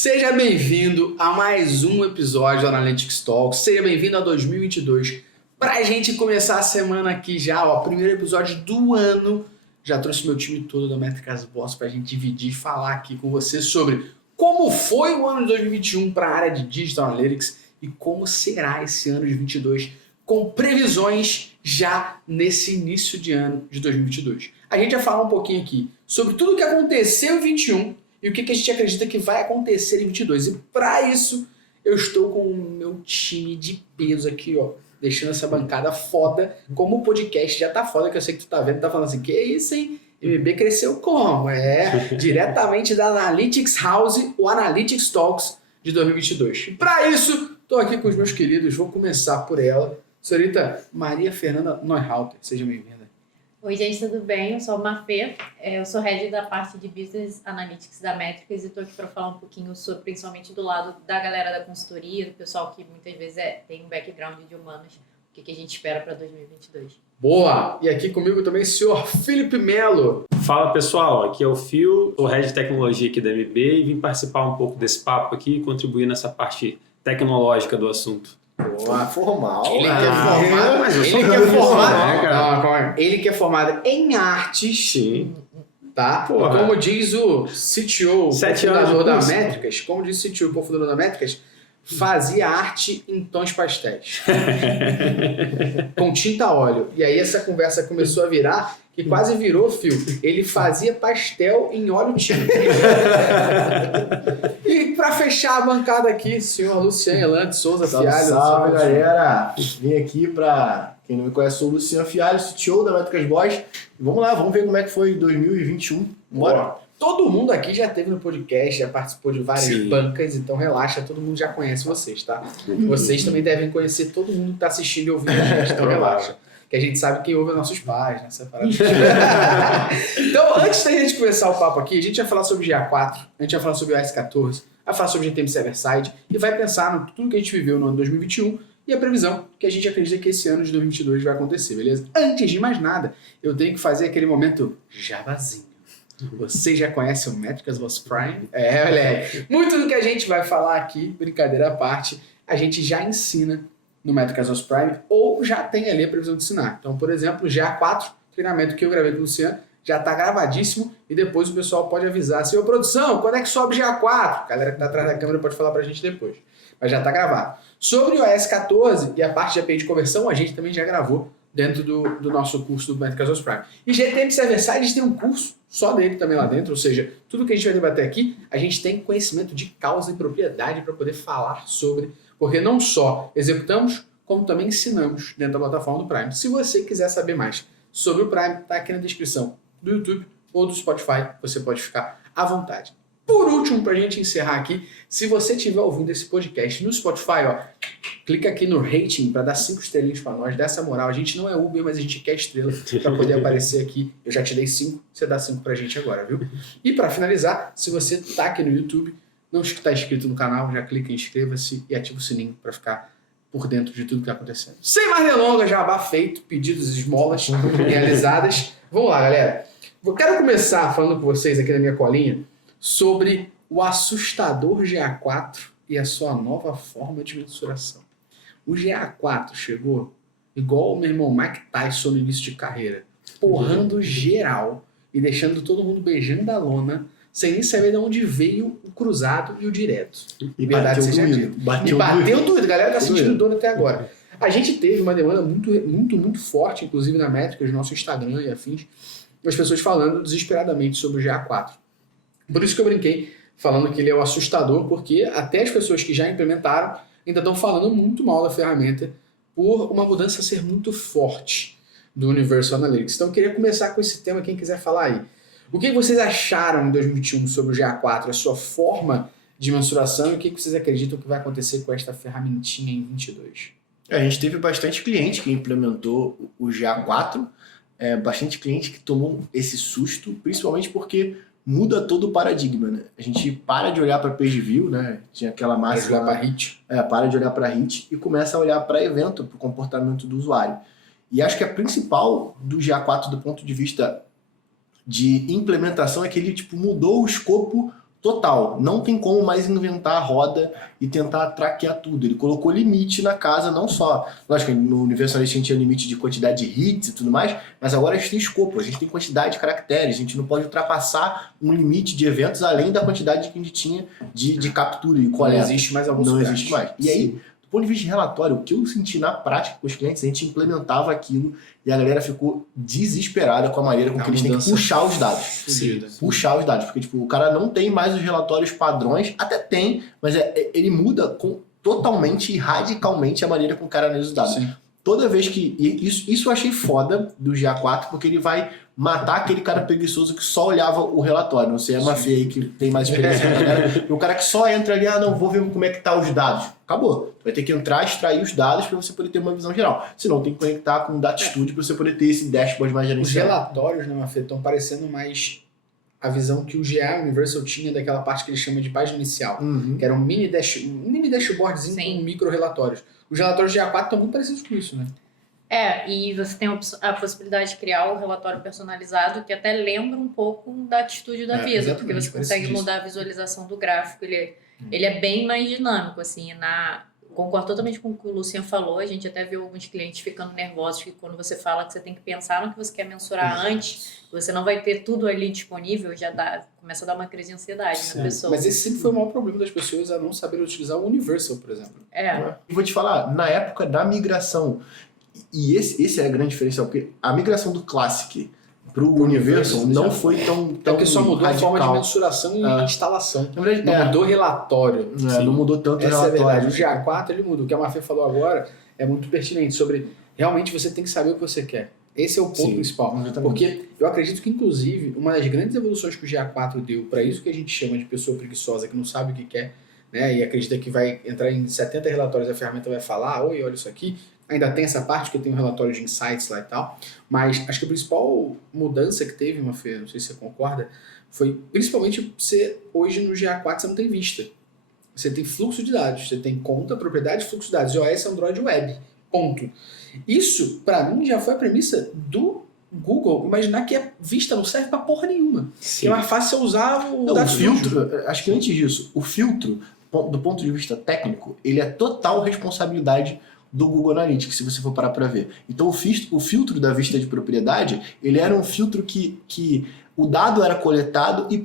Seja bem-vindo a mais um episódio do Analytics Talk. Seja bem-vindo a 2022. Pra gente começar a semana aqui já, ó, primeiro episódio do ano. Já trouxe meu time todo da Métricas Boss pra gente dividir e falar aqui com você sobre como foi o ano de 2021 para a área de Digital Analytics e como será esse ano de 2022, com previsões já nesse início de ano de 2022. A gente vai falar um pouquinho aqui sobre tudo o que aconteceu em 2021 e o que a gente acredita que vai acontecer em 2022. E para isso, eu estou com o meu time de peso aqui, ó, deixando essa bancada foda. Como o podcast já tá foda, que eu sei que tu tá vendo, tá falando assim, que isso, hein? MB cresceu como? Diretamente da Analytics House, o Analytics Talks de 2022. E para isso, tô aqui com os meus queridos, vou começar por ela. Senhorita Maria Fernanda Neuhalter, seja bem-vinda. Oi, gente, tudo bem? Eu sou a Mafê, eu sou head da parte de Business Analytics da Métricas e estou aqui para falar um pouquinho sobre, principalmente do lado da galera da consultoria, do pessoal que muitas vezes tem um background de humanas, o que a gente espera para 2022. Boa! E aqui comigo também o senhor Felipe Melo. Fala pessoal, aqui é o Phil, sou head de tecnologia aqui da MB e vim participar um pouco desse papo aqui e contribuir nessa parte tecnológica do assunto. Boa, formal. Ele que é formado, mas ele que é formado em artes, sim, tá? Porra. Como diz o CTO, cofundador da Métricas, como diz o CTO, cofundador da Métricas, fazia arte em tons pastéis. Com tinta a óleo. E aí essa conversa começou a virar, que quase virou, Fio. Ele fazia pastel em óleo tinta. E para fechar a bancada aqui, senhor Luciano Elante Souza Fialho. Salve, galera. Vim aqui para quem não me conhece, sou o Luciano Fialho, CTO da Métricas Boss. E vamos lá, vamos ver como é que foi 2021. Bora. Todo mundo aqui já esteve no podcast, já participou de várias Sim. bancas, então relaxa, todo mundo já conhece vocês, tá? Vocês também devem conhecer todo mundo que tá assistindo e ouvindo a gente, então relaxa. Que a gente sabe quem ouve é nossos pais, né? Então, antes da gente começar o papo aqui, a gente vai falar sobre GA4, a gente vai falar sobre o iOS 14, vai falar sobre GTM Server-Side e vai pensar no tudo que a gente viveu no ano 2021 e a previsão que a gente acredita que esse ano de 2022 vai acontecer, beleza? Antes de mais nada, eu tenho que fazer aquele momento jabazinho. Vocês já conhecem o Métricas Boss Prime? Moleque. Muito do que a gente vai falar aqui, brincadeira à parte, a gente já ensina no Métricas Boss Prime ou já tem ali a previsão de ensinar. Então, por exemplo, o GA4, treinamento que eu gravei com o Luciano, já está gravadíssimo e depois o pessoal pode avisar. Senhor produção, quando é que sobe GA4? A galera que está atrás da câmera pode falar pra gente depois. Mas já está gravado. Sobre o iOS 14 e a parte de API de conversão, a gente também já gravou dentro do nosso curso do Métricas Boss Prime. E GTM Server-Side, a gente tem um curso só dele também lá dentro, ou seja, tudo que a gente vai debater aqui, a gente tem conhecimento de causa e propriedade para poder falar sobre, porque não só executamos, como também ensinamos dentro da plataforma do Prime. Se você quiser saber mais sobre o Prime, está aqui na descrição do YouTube ou do Spotify, você pode ficar à vontade. Por último, para a gente encerrar aqui, se você estiver ouvindo esse podcast no Spotify, ó, clica aqui no rating para dar 5 estrelinhas para nós, dá essa moral. A gente não é Uber, mas a gente quer estrela para poder aparecer aqui. Eu já te dei 5, você dá 5 para a gente agora, viu? E para finalizar, se você está aqui no YouTube, não está inscrito no canal, já clica em inscreva-se e ativa o sininho para ficar por dentro de tudo que está acontecendo. Sem mais delongas, jabá feito, pedidos e esmolas realizadas. Vamos lá, galera. Eu quero começar falando com vocês aqui na minha colinha sobre o assustador GA4 e a sua nova forma de mensuração. O GA4 chegou igual o meu irmão Mike Tyson no início de carreira, porrando geral e deixando todo mundo beijando a lona, sem nem saber de onde veio o cruzado e o direto. E bateu doído. Bateu doído. A galera tá sentindo dor até agora. A gente teve uma demanda muito forte, inclusive na Métricas, no nosso Instagram e afins, as pessoas falando desesperadamente sobre o GA4. Por isso que eu brinquei falando que ele é o assustador, porque até as pessoas que já implementaram ainda estão falando muito mal da ferramenta por uma mudança ser muito forte do Universal Analytics. Então eu queria começar com esse tema, quem quiser falar aí. O que vocês acharam em 2021 sobre o GA4, a sua forma de mensuração e o que vocês acreditam que vai acontecer com esta ferramentinha em 2022? A gente teve bastante cliente que implementou o GA4, bastante cliente que tomou esse susto, principalmente porque muda todo o paradigma, né? A gente para de olhar para page view, né? Tinha aquela máxima para hit. Para de olhar para hit e começa a olhar para evento, para o comportamento do usuário. E acho que a principal do GA4 do ponto de vista de implementação é que ele mudou o escopo total. Não tem como mais inventar a roda e tentar traquear tudo. Ele colocou limite na casa, não só... Lógico que no Universo Analytics a gente tinha limite de quantidade de hits e tudo mais, mas agora a gente tem escopo, a gente tem quantidade de caracteres, a gente não pode ultrapassar um limite de eventos além da quantidade que a gente tinha de captura e coleta. Não existe mais alguns Não lugares. existe mais. E aí, do ponto de vista de relatório, o que eu senti na prática com os clientes, a gente implementava aquilo e a galera ficou desesperada com a maneira com A que eles têm que mudança. puxar os dados. Fudido. Puxar os dados, porque tipo, o cara não tem mais os relatórios padrões, até tem, mas ele muda totalmente e radicalmente a maneira com que o cara analisa os dados. Sim. Toda vez que... e isso eu achei foda do GA4, porque ele vai matar aquele cara preguiçoso que só olhava o relatório. Não sei, é uma feia aí que tem mais experiência na galera. E o cara que só entra ali, não, vou ver como é que tá os dados. Acabou. Tu vai ter que entrar, extrair os dados para você poder ter uma visão geral. Senão tem que conectar com o Data Studio para você poder ter esse dashboard mais Os gerenciado. relatórios, né, Mafê, estão parecendo mais a visão que o GA Universal tinha daquela parte que ele chama de página inicial, Uhum. que era um mini dashboardzinho Sim. com micro relatórios. Os relatórios de GA4 estão muito parecidos com isso, né? E você tem a possibilidade de criar o relatório personalizado, que até lembra um pouco um Data Studio da vida, exatamente, porque você parece consegue disso. mudar a visualização do gráfico. Ele é bem mais dinâmico, assim. Concordo totalmente com o que o Lucian falou. A gente até viu alguns clientes ficando nervosos, que quando você fala que você tem que pensar no que você quer mensurar antes, você não vai ter tudo ali disponível, começa a dar uma crise de ansiedade na pessoa. Mas esse sempre foi o maior problema das pessoas, a não saber utilizar o Universal, por exemplo. E vou te falar, na época da migração, e esse é a grande diferença, porque a migração do Classic pro Universal não foi tão Porque só mudou radical. a forma de mensuração e instalação. Na verdade, Não mudou relatório. não mudou tanto o Essa é a relatório. verdade. O GA4 ele muda. O que a Mafê falou agora é muito pertinente sobre realmente você tem que saber o que você quer. Esse é o ponto Sim, principal. exatamente. Porque eu acredito que, inclusive, uma das grandes evoluções que o GA4 deu para isso que a gente chama de pessoa preguiçosa, que não sabe o que quer, né, e acredita que vai entrar em 70 relatórios, a ferramenta vai falar, oi, olha isso aqui. Ainda tem essa parte que tem um relatório de insights lá e tal. Mas acho que a principal mudança que teve, Mafê, não sei se você concorda, foi principalmente você, hoje no GA4 você não tem vista. Você tem fluxo de dados, você tem conta, propriedade, fluxo de dados, iOS, Android, Web. Ponto. Isso, pra mim, já foi a premissa do Google imaginar que a vista não serve pra porra nenhuma. Sim. É mais fácil você usar o Não, o Data Studio. filtro, acho que antes disso, o filtro, do ponto de vista técnico, ele é total responsabilidade do Google Analytics, se você for parar para ver. Então o filtro da vista de propriedade, ele era um filtro que o dado era coletado e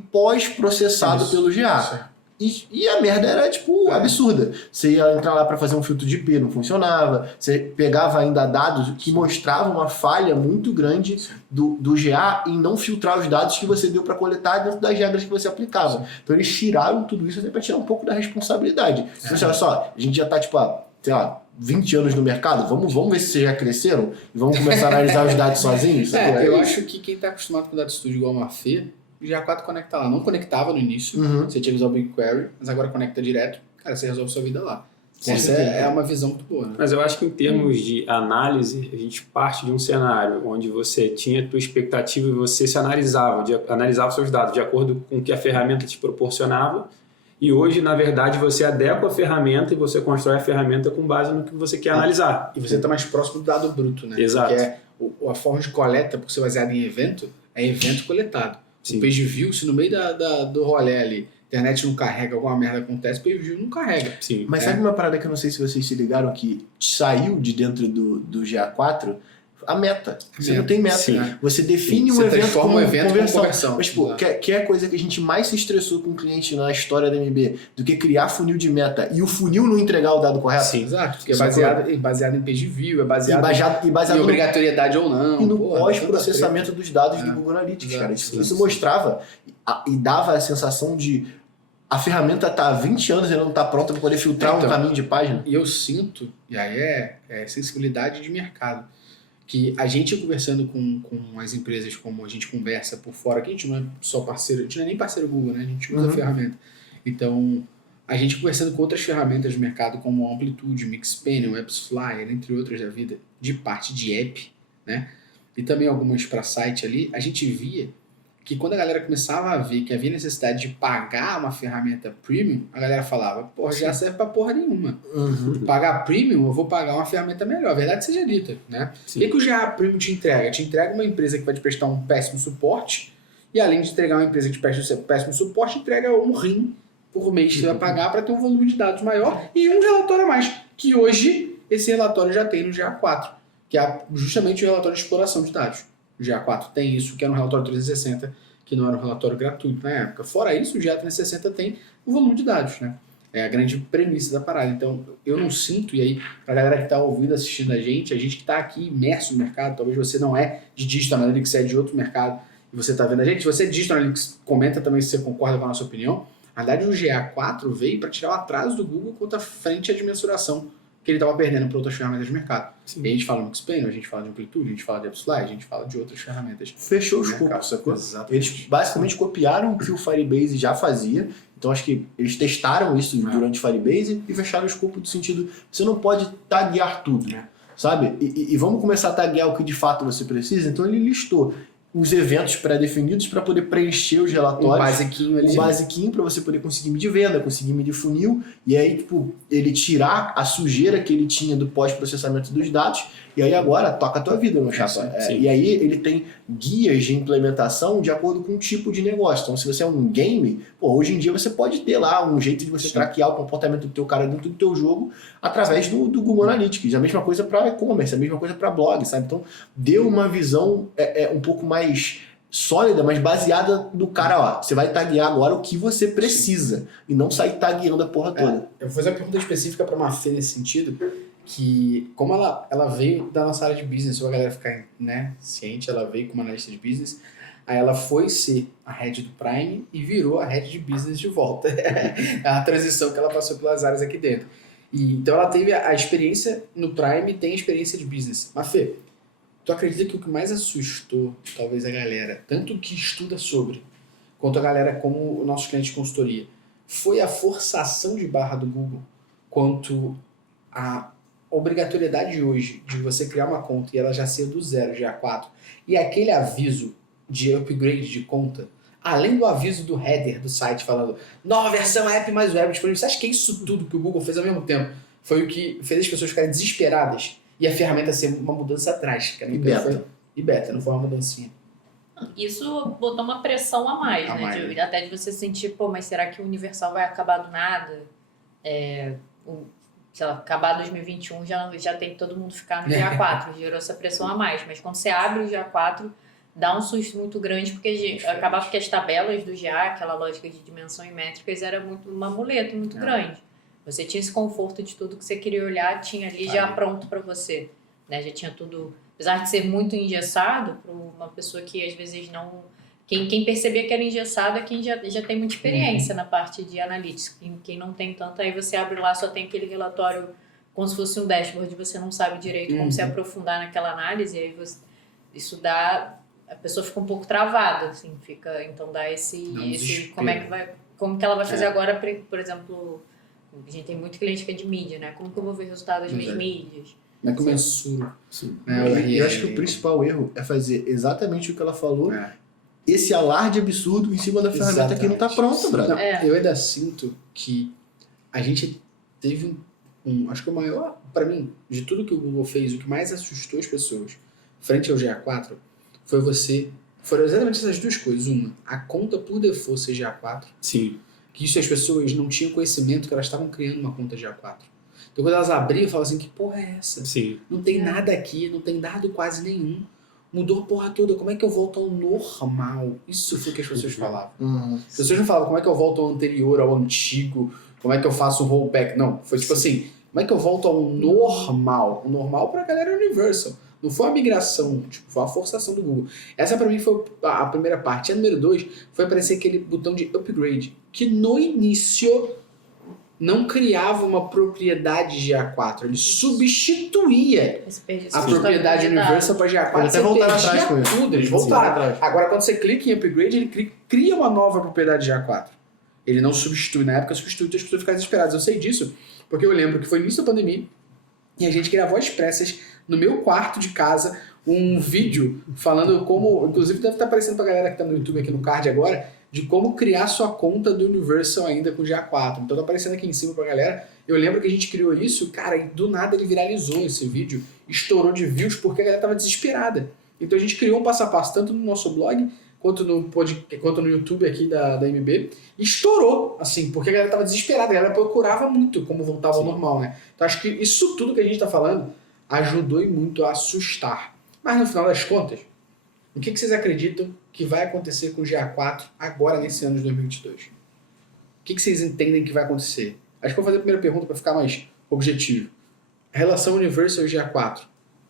pós-processado Isso, pelo GA. isso. E a merda era, tipo, absurda. Você ia entrar lá para fazer um filtro de IP, não funcionava. Você pegava ainda dados que mostravam uma falha muito grande do GA em não filtrar os dados que você deu para coletar dentro das regras que você aplicava. Então eles tiraram tudo isso até para tirar um pouco da responsabilidade. Então, olha só, a gente já tá, tipo, sei lá, 20 anos no mercado, vamos ver se vocês já cresceram e vamos começar a analisar os dados sozinhos? Eu acho que quem tá acostumado com o Data Studio igual a Mafê, o GA4 conecta lá. Não conectava no início, você tinha que usar o BigQuery, mas agora conecta direto, cara, você resolve sua vida lá. Essa é uma visão muito boa, né? Mas eu acho que em termos de análise, a gente parte de um cenário onde você tinha a tua expectativa e você se analisava seus dados de acordo com o que a ferramenta te proporcionava. E hoje, na verdade, você adequa a ferramenta e você constrói a ferramenta com base no que você quer analisar. E você está mais próximo do dado bruto, né? Exato. Porque a forma de coleta, por ser baseada em evento, é evento coletado. Sim. O page view, se no meio do rolê ali, a internet não carrega, alguma merda acontece, o page view não carrega. Sim. Mas sabe uma parada que eu não sei se vocês se ligaram que saiu de dentro do GA4? A meta. Você não tem meta. Sim. Você define um Você evento transforma como um evento conversão. como conversão. Mas, pô, Exato. que é a coisa que a gente mais se estressou com o cliente na história da MB do que criar funil de meta e o funil não entregar o dado correto? Sim. Exato, porque é Sacou? baseado em page view, é E baseado baseado em no obrigatoriedade ou não. e no porra, pós-processamento dos dados É. do Google Analytics, Exato, cara. exato. Isso mostrava e dava a sensação de a ferramenta tá há 20 anos e não tá pronta para poder filtrar Então, um caminho de página. E eu sinto, e aí é sensibilidade de mercado, que a gente conversando com as empresas como a gente conversa por fora, que a gente não é só parceiro, a gente não é nem parceiro Google, né? A gente usa a ferramenta. Então, a gente conversando com outras ferramentas do mercado como Amplitude, Mixpanel, AppsFlyer, entre outras da vida, de parte de app, né? E também algumas para site ali, a gente via que quando a galera começava a ver que havia necessidade de pagar uma ferramenta premium, a galera falava, porra, já serve pra porra nenhuma. Pagar premium, eu vou pagar uma ferramenta melhor. A verdade seja dita, né? Sim. O que o GA Premium te entrega? Te entrega uma empresa que vai te prestar um péssimo suporte E além de entregar uma empresa que presta péssimo suporte, entrega um rim por mês que você vai pagar para ter um volume de dados maior e um relatório a mais, que hoje esse relatório já tem no GA4, que é justamente o relatório de exploração de dados. O GA4 tem isso, que era um relatório 360, que não era um relatório gratuito na época. Fora isso, o GA360 tem o volume de dados, né? É a grande premissa da parada. Então, eu não sinto, e aí, pra galera que tá ouvindo, assistindo a gente que tá aqui imerso no mercado, talvez você não é de Digital Analytics, você é de outro mercado, e você tá vendo a gente, se você é de Digital Analytics, comenta também se você concorda com a nossa opinião. Na verdade, o GA4 veio para tirar o atraso do Google quanto à frente de mensuração que ele estava perdendo para outras ferramentas de mercado. Sim. E a gente fala no Xplainer, a gente fala de Amplitude, a gente fala de AppsFly, a gente fala de outras ferramentas. Fechou o do escopo, mercado. sacou? Exatamente. Eles basicamente copiaram o que o Firebase já fazia. Então acho que eles testaram isso durante o Firebase e fecharam o escopo do sentido, você não pode taguear tudo, sabe? E vamos começar a taguear o que de fato você precisa. Então ele listou os eventos pré-definidos para poder preencher os relatórios. Um basiquinho para você poder conseguir medir venda, conseguir medir funil, e aí, tipo, ele tirar a sujeira que ele tinha do pós-processamento dos dados, e aí agora toca a tua vida, meu chapa. Sim. E aí ele tem guias de implementação de acordo com o tipo de negócio. Então, se você é um game, hoje em dia você pode ter lá um jeito de você traquear o comportamento do teu cara dentro do teu jogo através do Google Analytics. A mesma coisa para e-commerce, a mesma coisa para blog, sabe? Então, deu uma visão um pouco mais sólida, mas baseada no cara, ó, você vai taguear agora o que você precisa e não sair tagueando a porra toda. Eu vou fazer uma pergunta específica para a Mafê nesse sentido, que como ela veio da nossa área de business, só a galera ficar ciente, ela veio como analista de business, aí ela foi ser a head do Prime e virou a head de business de volta. É a transição que ela passou pelas áreas aqui dentro. E, então ela teve a experiência no Prime e tem a experiência de business. Mafê, tu acredita que o que mais assustou, talvez, a galera, tanto que estuda sobre, quanto a galera como o nosso cliente de consultoria, foi a forçação de barra do Google, quanto a obrigatoriedade hoje de você criar uma conta e ela já ser do zero, GA4, e aquele aviso de upgrade de conta, além do aviso do header do site falando nova versão app mais web disponível, você acha que isso tudo que o Google fez ao mesmo tempo foi o que fez as pessoas ficarem desesperadas e a ferramenta ser uma mudança drástica? E beta, não foi uma mudancinha. Isso botou uma pressão a mais, né? Até de você sentir, mas será que o Universal vai acabar do nada? Sei lá, acabar 2021 já tem que todo mundo ficar no GA4, gerou essa pressão a mais. Mas quando você abre o GA4, dá um susto muito grande, porque acabava que as tabelas do GA, aquela lógica de dimensão e métricas, era uma muleta muito grande. Você tinha esse conforto de tudo que você queria olhar, tinha ali já pronto para você. Né? Já tinha tudo, apesar de ser muito engessado, para uma pessoa que às vezes não... Quem percebia que era engessado é quem já tem muita experiência na parte de analytics. Quem não tem tanto, aí você abre lá, só tem aquele relatório como se fosse um dashboard, você não sabe direito como se aprofundar naquela análise, e aí isso dá... A pessoa fica um pouco travada, assim, então dá esse como que ela vai fazer agora, por exemplo, a gente tem muito cliente que é de mídia, né? Como que eu vou ver o resultado das minhas mídias? Como é que eu mensuro? Eu acho que o principal erro é fazer exatamente o que ela falou, esse alarde absurdo em cima da ferramenta que não está pronta, brother. Eu ainda sinto que a gente teve acho que o maior, para mim, de tudo que o Google fez, o que mais assustou as pessoas frente ao GA4 foram exatamente essas duas coisas. Uma, a conta por default ser GA4. Sim. Que isso as pessoas não tinham conhecimento que elas estavam criando uma conta GA4. Então quando elas abriam, falavam assim, que porra é essa? Sim. Não tem nada aqui, não tem dado quase nenhum. Mudou a porra toda, como é que eu volto ao normal? Isso foi o que as pessoas falavam. As pessoas não falavam como é que eu volto ao anterior, ao antigo, como é que eu faço um rollback. Não, foi tipo assim, como é que eu volto ao normal? O normal pra galera é Universal. Não foi uma migração, foi uma forçação do Google. Essa pra mim foi a primeira parte. A número 2 foi aparecer aquele botão de upgrade, que no início não criava uma propriedade GA4, ele substituía a propriedade Universal para GA4. Eles até voltaram atrás com isso. Eles voltaram. Agora, quando você clica em upgrade, ele cria uma nova propriedade GA4. Ele não substitui. Na época, substitui e as pessoas ficaram desesperadas. Eu sei disso porque eu lembro que foi no início da pandemia e a gente gravou às pressas no meu quarto de casa um vídeo falando como, inclusive deve estar aparecendo pra galera que tá no YouTube aqui no card agora, de como criar sua conta do Universal ainda com GA4. Então tá aparecendo aqui em cima pra galera. Eu lembro que a gente criou isso, cara, e do nada ele viralizou esse vídeo, estourou de views porque a galera tava desesperada. Então a gente criou um passo a passo, tanto no nosso blog, quanto no YouTube aqui da MB, e estourou, assim, porque a galera tava desesperada, a galera procurava muito como voltava ao normal, né? Então acho que isso tudo que a gente tá falando ajudou e muito a assustar. Mas no final das contas, o que vocês acreditam que vai acontecer com o GA4 agora nesse ano de 2022? O que vocês entendem que vai acontecer? Acho que eu vou fazer a primeira pergunta para ficar mais objetivo. A relação Universal e GA4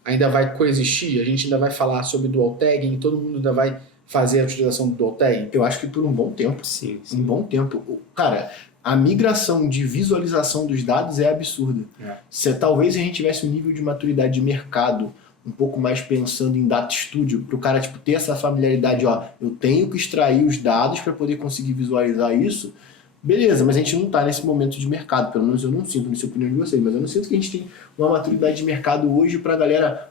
ainda vai coexistir? A gente ainda vai falar sobre dual tagging? Todo mundo ainda vai fazer a utilização do dual tagging? Eu acho que por um bom tempo. Sim. Um bom tempo. Cara, a migração de visualização dos dados é absurda. Se talvez a gente tivesse um nível de maturidade de mercado um pouco mais pensando em Data Studio, para o cara tipo, ter essa familiaridade, ó, eu tenho que extrair os dados para poder conseguir visualizar isso, beleza, mas a gente não está nesse momento de mercado, pelo menos eu não sinto, não sei a opinião de vocês, mas eu não sinto que a gente tem uma maturidade de mercado hoje para a galera,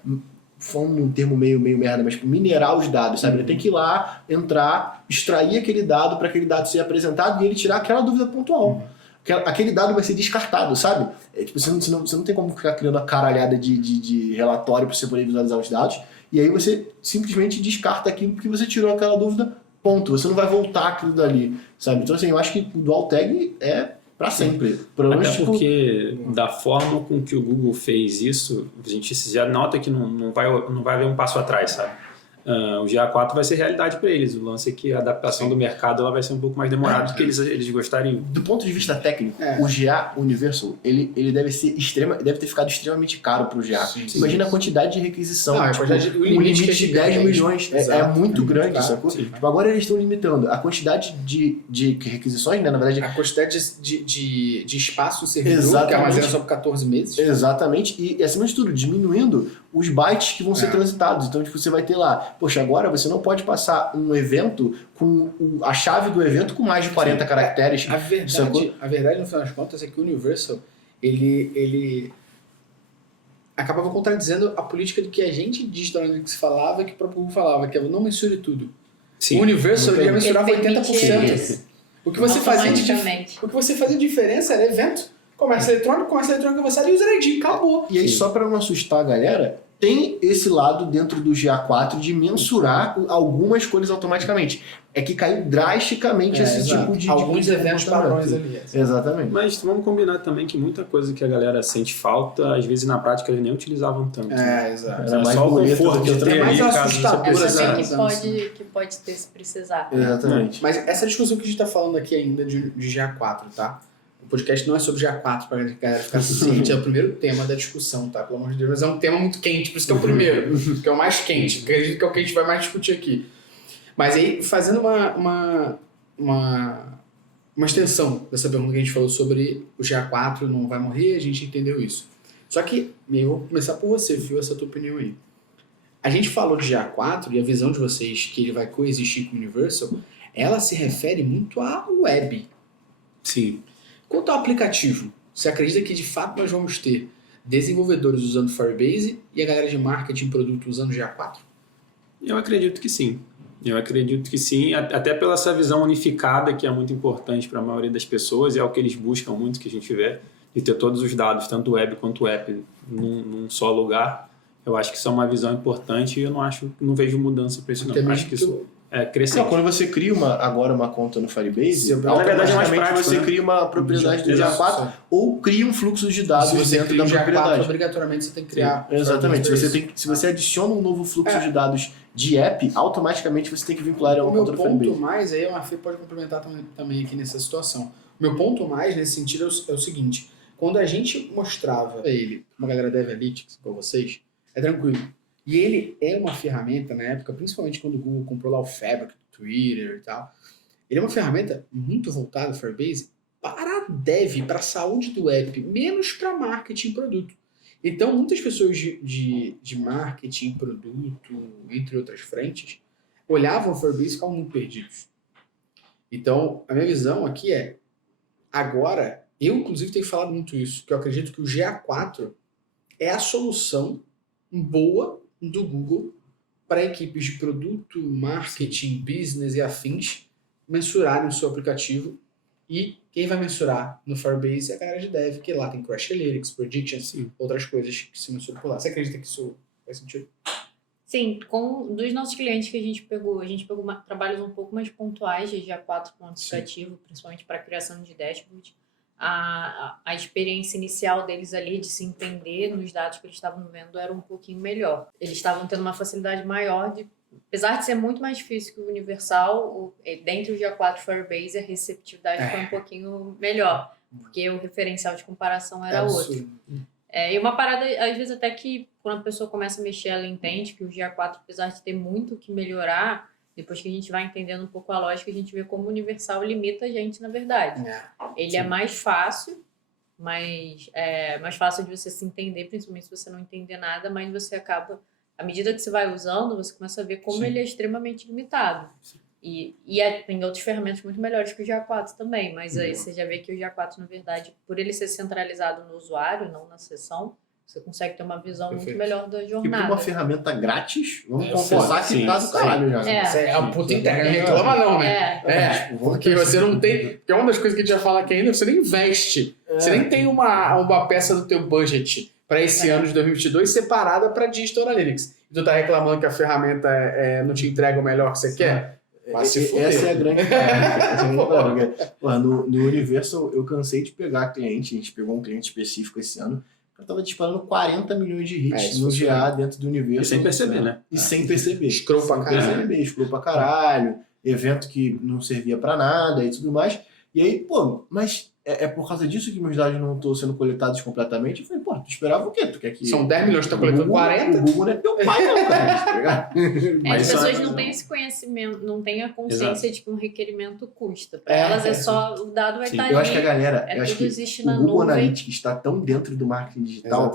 falando num termo meio merda, mas tipo, minerar os dados, sabe? Ele tem que ir lá, entrar, extrair aquele dado para aquele dado ser apresentado e ele tirar aquela dúvida pontual. Aquele dado vai ser descartado, sabe? Tipo, você não tem como ficar criando a caralhada de relatório para você poder visualizar os dados, e aí você simplesmente descarta aquilo porque você tirou aquela dúvida, ponto. Você não vai voltar aquilo dali, sabe? Então, assim, eu acho que o dual tag é para sempre. Até porque da forma com que o Google fez isso, a gente já nota que não vai haver um passo atrás, sabe? O GA4 vai ser realidade para eles. O lance é que a adaptação do mercado ela vai ser um pouco mais demorada do que eles gostariam. Do ponto de vista técnico, o GA Universal ele deve ter ficado extremamente caro para o GA. Imagina a quantidade de requisição. O limite de 10 milhões é muito grande, sacou? Tipo, agora eles estão limitando a quantidade de requisições, né? Na verdade, a quantidade de espaço no servidor, que armazena só por 14 meses. Exatamente. E acima de tudo, diminuindo os bytes que vão ser transitados. Então, tipo, você vai ter lá, poxa, agora você não pode passar um evento com a chave do evento com mais de 40 caracteres. A verdade, no final das contas, é que o Universal, ele acabava contradizendo a política do que a gente Digital Analytics falava, que o próprio Google falava, que é não mensure tudo. Sim. O Universal ia mensurar 80%. Isso. O que você fazia de diferença era evento. Comércio eletrônico avançado e user ID, acabou. E aí, só para não assustar a galera, tem esse lado dentro do GA4 de mensurar algumas coisas automaticamente. É que caiu drasticamente esse tipo de alguns eventos padrões ali. Exatamente. Mas vamos combinar também que muita coisa que a galera sente falta, às vezes na prática eles nem utilizavam tanto. Exato. Era mais só o boleto conforto do que de ter mais ali, caso assustador, você Também precisasse. que pode ter se precisar. Exatamente. Mas essa discussão que a gente está falando aqui ainda de GA4, tá? O podcast não é sobre GA4, para a galera ficar ciente, é o primeiro tema da discussão, tá? Pelo amor de Deus, mas é um tema muito quente, por isso que é o primeiro, que é o mais quente, acredito que é o que a gente vai mais discutir aqui. Mas aí, fazendo uma extensão dessa pergunta que a gente falou sobre o GA4 não vai morrer, a gente entendeu isso. Só que, eu vou começar por você, Fio, essa tua opinião aí. A gente falou de GA4 e a visão de vocês que ele vai coexistir com o Universal, ela se refere muito à web. Sim. Quanto ao aplicativo, você acredita que de fato nós vamos ter desenvolvedores usando Firebase e a galera de marketing e produto usando GA4? Eu acredito que sim. Até pela essa visão unificada que é muito importante para a maioria das pessoas, é o que eles buscam muito que a gente vê, de ter todos os dados, tanto web quanto app, num só lugar. Eu acho que isso é uma visão importante e eu não vejo mudança para isso não. Acho que isso é crescente. Não, quando você cria uma conta no Firebase, na verdade é mais prático, você né? cria uma propriedade do GA4 ou cria um fluxo de dados dentro da propriedade. Obrigatoriamente você tem que criar. Exatamente. Se você adiciona um novo fluxo de dados de app, automaticamente você tem que vincular a uma conta do Firebase. O meu ponto mais, aí a Fê pode complementar também aqui nessa situação. O meu ponto mais nesse sentido é o seguinte, quando a gente mostrava ele, uma galera da Analytics, com vocês, é tranquilo. E ele é uma ferramenta, na época, principalmente quando o Google comprou lá o Fabric, o Twitter e tal, ele é uma ferramenta muito voltada, Firebase, para dev, para a saúde do app, menos para marketing e produto. Então, muitas pessoas de marketing, produto, entre outras frentes, olhavam o Firebase e ficavam muito perdidos. Então, a minha visão aqui é, agora, eu inclusive tenho falado muito isso, que eu acredito que o GA4 é a solução boa do Google para equipes de produto, marketing, business e afins mensurarem o seu aplicativo. E quem vai mensurar no Firebase é a galera de dev, que lá tem Crash Analytics, Predictions, outras coisas que se mensuram por lá. Você acredita que isso faz sentido? Sim, dos nossos clientes que a gente pegou trabalhos um pouco mais pontuais de GA4 com aplicativo, principalmente para a criação de dashboard. A experiência inicial deles ali de se entender nos dados que eles estavam vendo era um pouquinho melhor. Eles estavam tendo uma facilidade maior apesar de ser muito mais difícil que o Universal, dentro do GA4 Firebase a receptividade foi um pouquinho melhor, porque o referencial de comparação era outro. E uma parada, às vezes até que quando a pessoa começa a mexer, ela entende que o GA4, apesar de ter muito o que melhorar, depois que a gente vai entendendo um pouco a lógica, a gente vê como o Universal limita a gente, na verdade. Ele é mais fácil, mais fácil de você se entender, principalmente se você não entender nada, mas você acaba, à medida que você vai usando, você começa a ver como ele é extremamente limitado. E tem outras ferramentas muito melhores que o GA4 também, mas aí você já vê que o GA4, na verdade, por ele ser centralizado no usuário, não na sessão, você consegue ter uma visão muito melhor da jornada. E por uma ferramenta grátis, vamos confessar que tá do caralho já. É uma puta interna, não reclama não, né? Porque você não tem... Porque uma das coisas que a gente vai falar aqui ainda, você nem investe. Você nem tem uma peça do teu budget para esse ano de 2022 separada para Digital Analytics. E tu tá reclamando que a ferramenta não te entrega o melhor que você quer? Essa é a grande parte. No Universal, eu cansei de pegar cliente. A gente pegou um cliente específico esse ano. Eu tava disparando 40 milhões de hits no GA dentro do Universal. E sem perceber, né? E sem perceber. Escrow pra caralho. Escrow pra caralho. Evento que não servia pra nada e tudo mais. E aí, mas é por causa disso que meus dados não estão sendo coletados completamente? Eu falei, tu esperava o quê? Tu quer que... São 10 milhões, tu tá coletando 40? O Google não é teu pai não, cara. Tá ligado? As pessoas não têm esse conhecimento, não têm a consciência de que um requerimento custa. Para elas é só, o dado vai estar ali. Eu acho que a galera, tudo existe o na Google nuvem. Analytics está tão dentro do marketing digital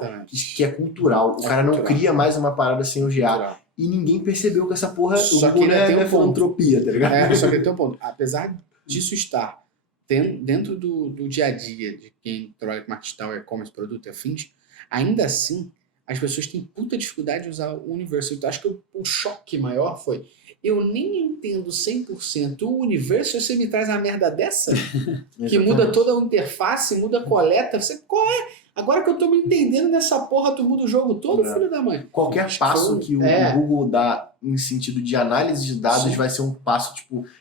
que é cultural. O cara não cria mais uma parada sem o GA. E ninguém percebeu que essa porra Só o Google que não tem é filantropia, tá ligado? Só que tem um ponto. Apesar disso estar dentro do dia a dia de quem trabalha com marketing digital, e-commerce, produto e afins, ainda assim, as pessoas têm puta dificuldade de usar o Universal. Então, acho que o choque maior foi: eu nem entendo 100% o Universal, você me traz uma merda dessa? Que muda toda a interface, muda a coleta. Qual é? Agora que eu tô me entendendo nessa porra, tu muda o jogo todo, filho da mãe. Qualquer passo que o Google dá em sentido de análise de dados vai ser um passo,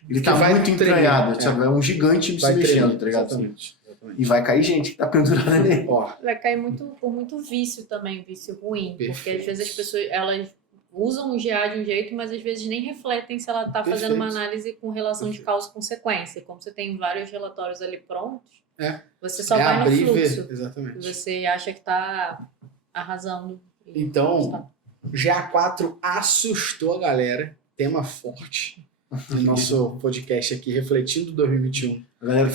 ele tá muito entranhado, é um gigante se mexendo, tá ligado? Exatamente. E vai cair gente que tá pendurada nele. Vai cair por muito vício também, vício ruim. Porque às vezes as pessoas, elas usam o GA de um jeito, mas às vezes nem refletem se ela tá fazendo uma análise com relação de causa e consequência. Como você tem vários relatórios ali prontos, você só vai no fluxo. Exatamente. Você acha que tá arrasando. Então, GA4 assustou a galera. Tema forte no nosso podcast aqui, refletindo 2021.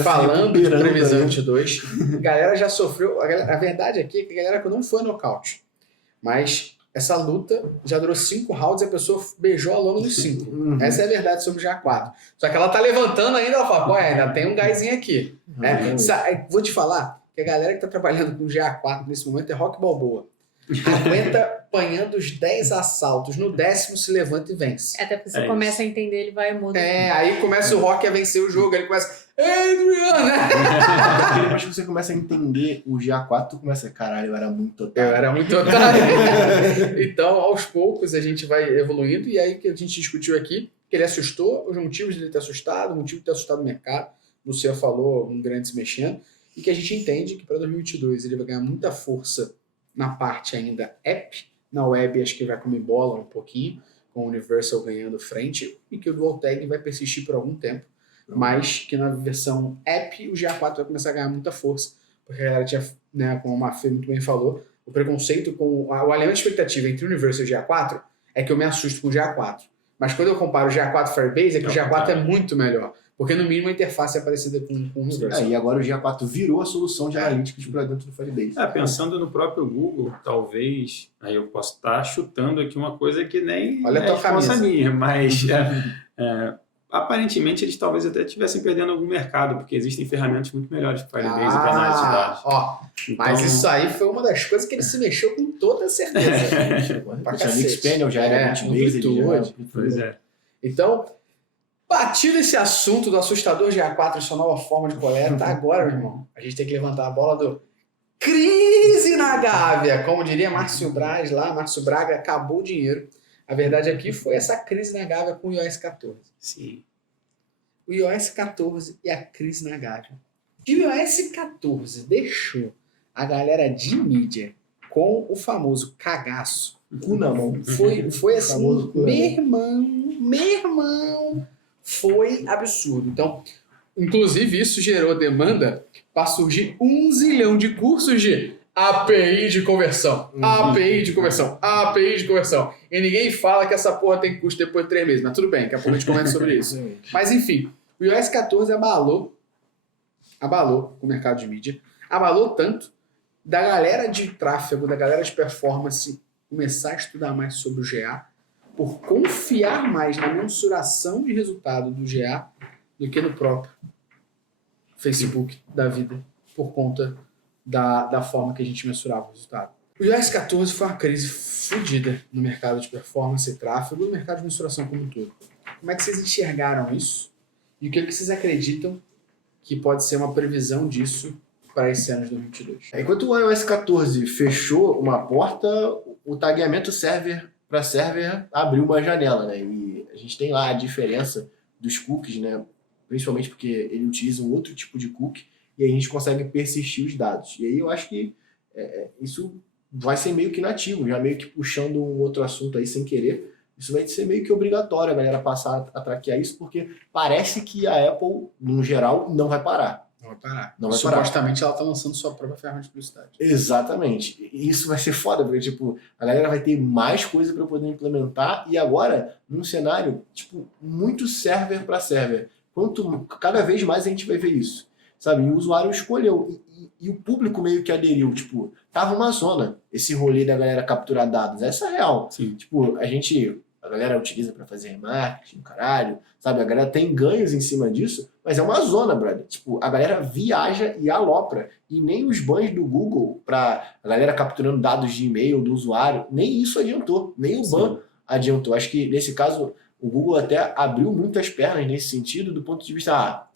Falando de previsão 22. A galera já sofreu. A verdade aqui é que a galera não foi nocaute. Mas essa luta já durou 5 rounds e a pessoa beijou a lona nos 5. Essa é a verdade sobre o GA4. Só que ela tá levantando ainda, ela fala, ainda tem um gásinho aqui. Vou te falar que a galera que tá trabalhando com o GA4 nesse momento é Rock Balboa. Aguenta apanhando os 10 assaltos. No 10º se levanta e vence. Até porque você começa a entender, ele vai mudando. Aí começa o Rock a vencer o jogo. Ele começa... Adriana! Depois que você começa a entender o GA4, tu começa a caralho, eu era muito otário. Eu era muito otário. Então, aos poucos, a gente vai evoluindo. E aí que a gente discutiu aqui, que ele assustou, os motivos de ele ter assustado, o motivo de ter assustado o mercado. O Luciano falou, um grande se mexendo. E que a gente entende que para 2022 ele vai ganhar muita força na parte ainda app. Na web, acho que vai comer bola um pouquinho, com o Universal ganhando frente. E que o Dual Tag vai persistir por algum tempo. Mas que na versão app o GA4 vai começar a ganhar muita força, porque a galera tinha, como a Mafê muito bem falou, o preconceito com o alinhamento de expectativa entre o Universal e o GA4 é que eu me assusto com o GA4. Mas quando eu comparo o GA4 Firebase, é que o GA4 é muito melhor, porque no mínimo a interface é parecida com o Universal. E agora o GA4 virou a solução de analytics para dentro do Firebase. Pensando no próprio Google, talvez, aí eu posso estar chutando aqui uma coisa que nem olha a tua camisa minha, mas aparentemente eles talvez até estivessem perdendo algum mercado, porque existem ferramentas muito melhores que o Firebase para análise de dados. Então, mas isso aí foi uma das coisas que ele se mexeu com toda certeza. O Mixpanel já era Multibase. Pois é. Então, batido esse assunto do assustador GA4 e sua nova forma de coleta, agora, meu irmão, a gente tem que levantar a bola do crise na Gávea. Como diria Márcio Braz lá, Márcio Braga, acabou o dinheiro. A verdade aqui foi essa crise na Gávea com o iOS 14. Sim. O iOS 14 e a crise na Gávea. E o iOS 14 deixou a galera de mídia com o famoso cagaço. Cu na mão. Foi assim, Famoso cu na meu irmão, foi absurdo. Então, inclusive isso gerou demanda para surgir 1 zilhão de cursos de API de conversão, API de conversão, API de conversão. E ninguém fala que essa porra tem custo depois de 3 meses, mas tudo bem, daqui a pouco a gente comenta sobre isso. Mas enfim, o iOS 14 abalou o mercado de mídia, abalou tanto da galera de tráfego, da galera de performance começar a estudar mais sobre o GA, por confiar mais na mensuração de resultado do GA do que no próprio Facebook da vida, por conta da forma que a gente mensurava o resultado. O iOS 14 foi uma crise fodida no mercado de performance e tráfego e no mercado de mensuração como um todo. Como é que vocês enxergaram isso? E o que vocês acreditam que pode ser uma previsão disso para esse ano de 2022? Enquanto o iOS 14 fechou uma porta, o tagueamento server para server abriu uma janela, né? E a gente tem lá a diferença dos cookies, né? Principalmente porque ele utiliza um outro tipo de cookie e a gente consegue persistir os dados. E aí eu acho que isso vai ser meio que nativo, já meio que puxando um outro assunto aí sem querer. Isso vai ser meio que obrigatório a galera passar a traquear isso, porque parece que a Apple, no geral, não vai parar. Não vai parar. Não vai parar. Supostamente ela está lançando sua própria ferramenta de publicidade. Exatamente. E isso vai ser foda, porque tipo, a galera vai ter mais coisa para poder implementar e agora, num cenário, tipo, muito server para server. Cada vez mais a gente vai ver isso. Sabe? E o usuário escolheu. E o público meio que aderiu. Tipo, tava uma zona esse rolê da galera capturar dados. Essa é real. Sim. Tipo, a galera utiliza para fazer marketing, caralho, sabe? A galera tem ganhos em cima disso, mas é uma zona, brother. Tipo, a galera viaja e alopra. E nem os bans do Google pra a galera capturando dados de e-mail do usuário, nem isso adiantou. Nem o ban adiantou. Acho que, nesse caso, o Google até abriu muitas pernas nesse sentido, do ponto de vista,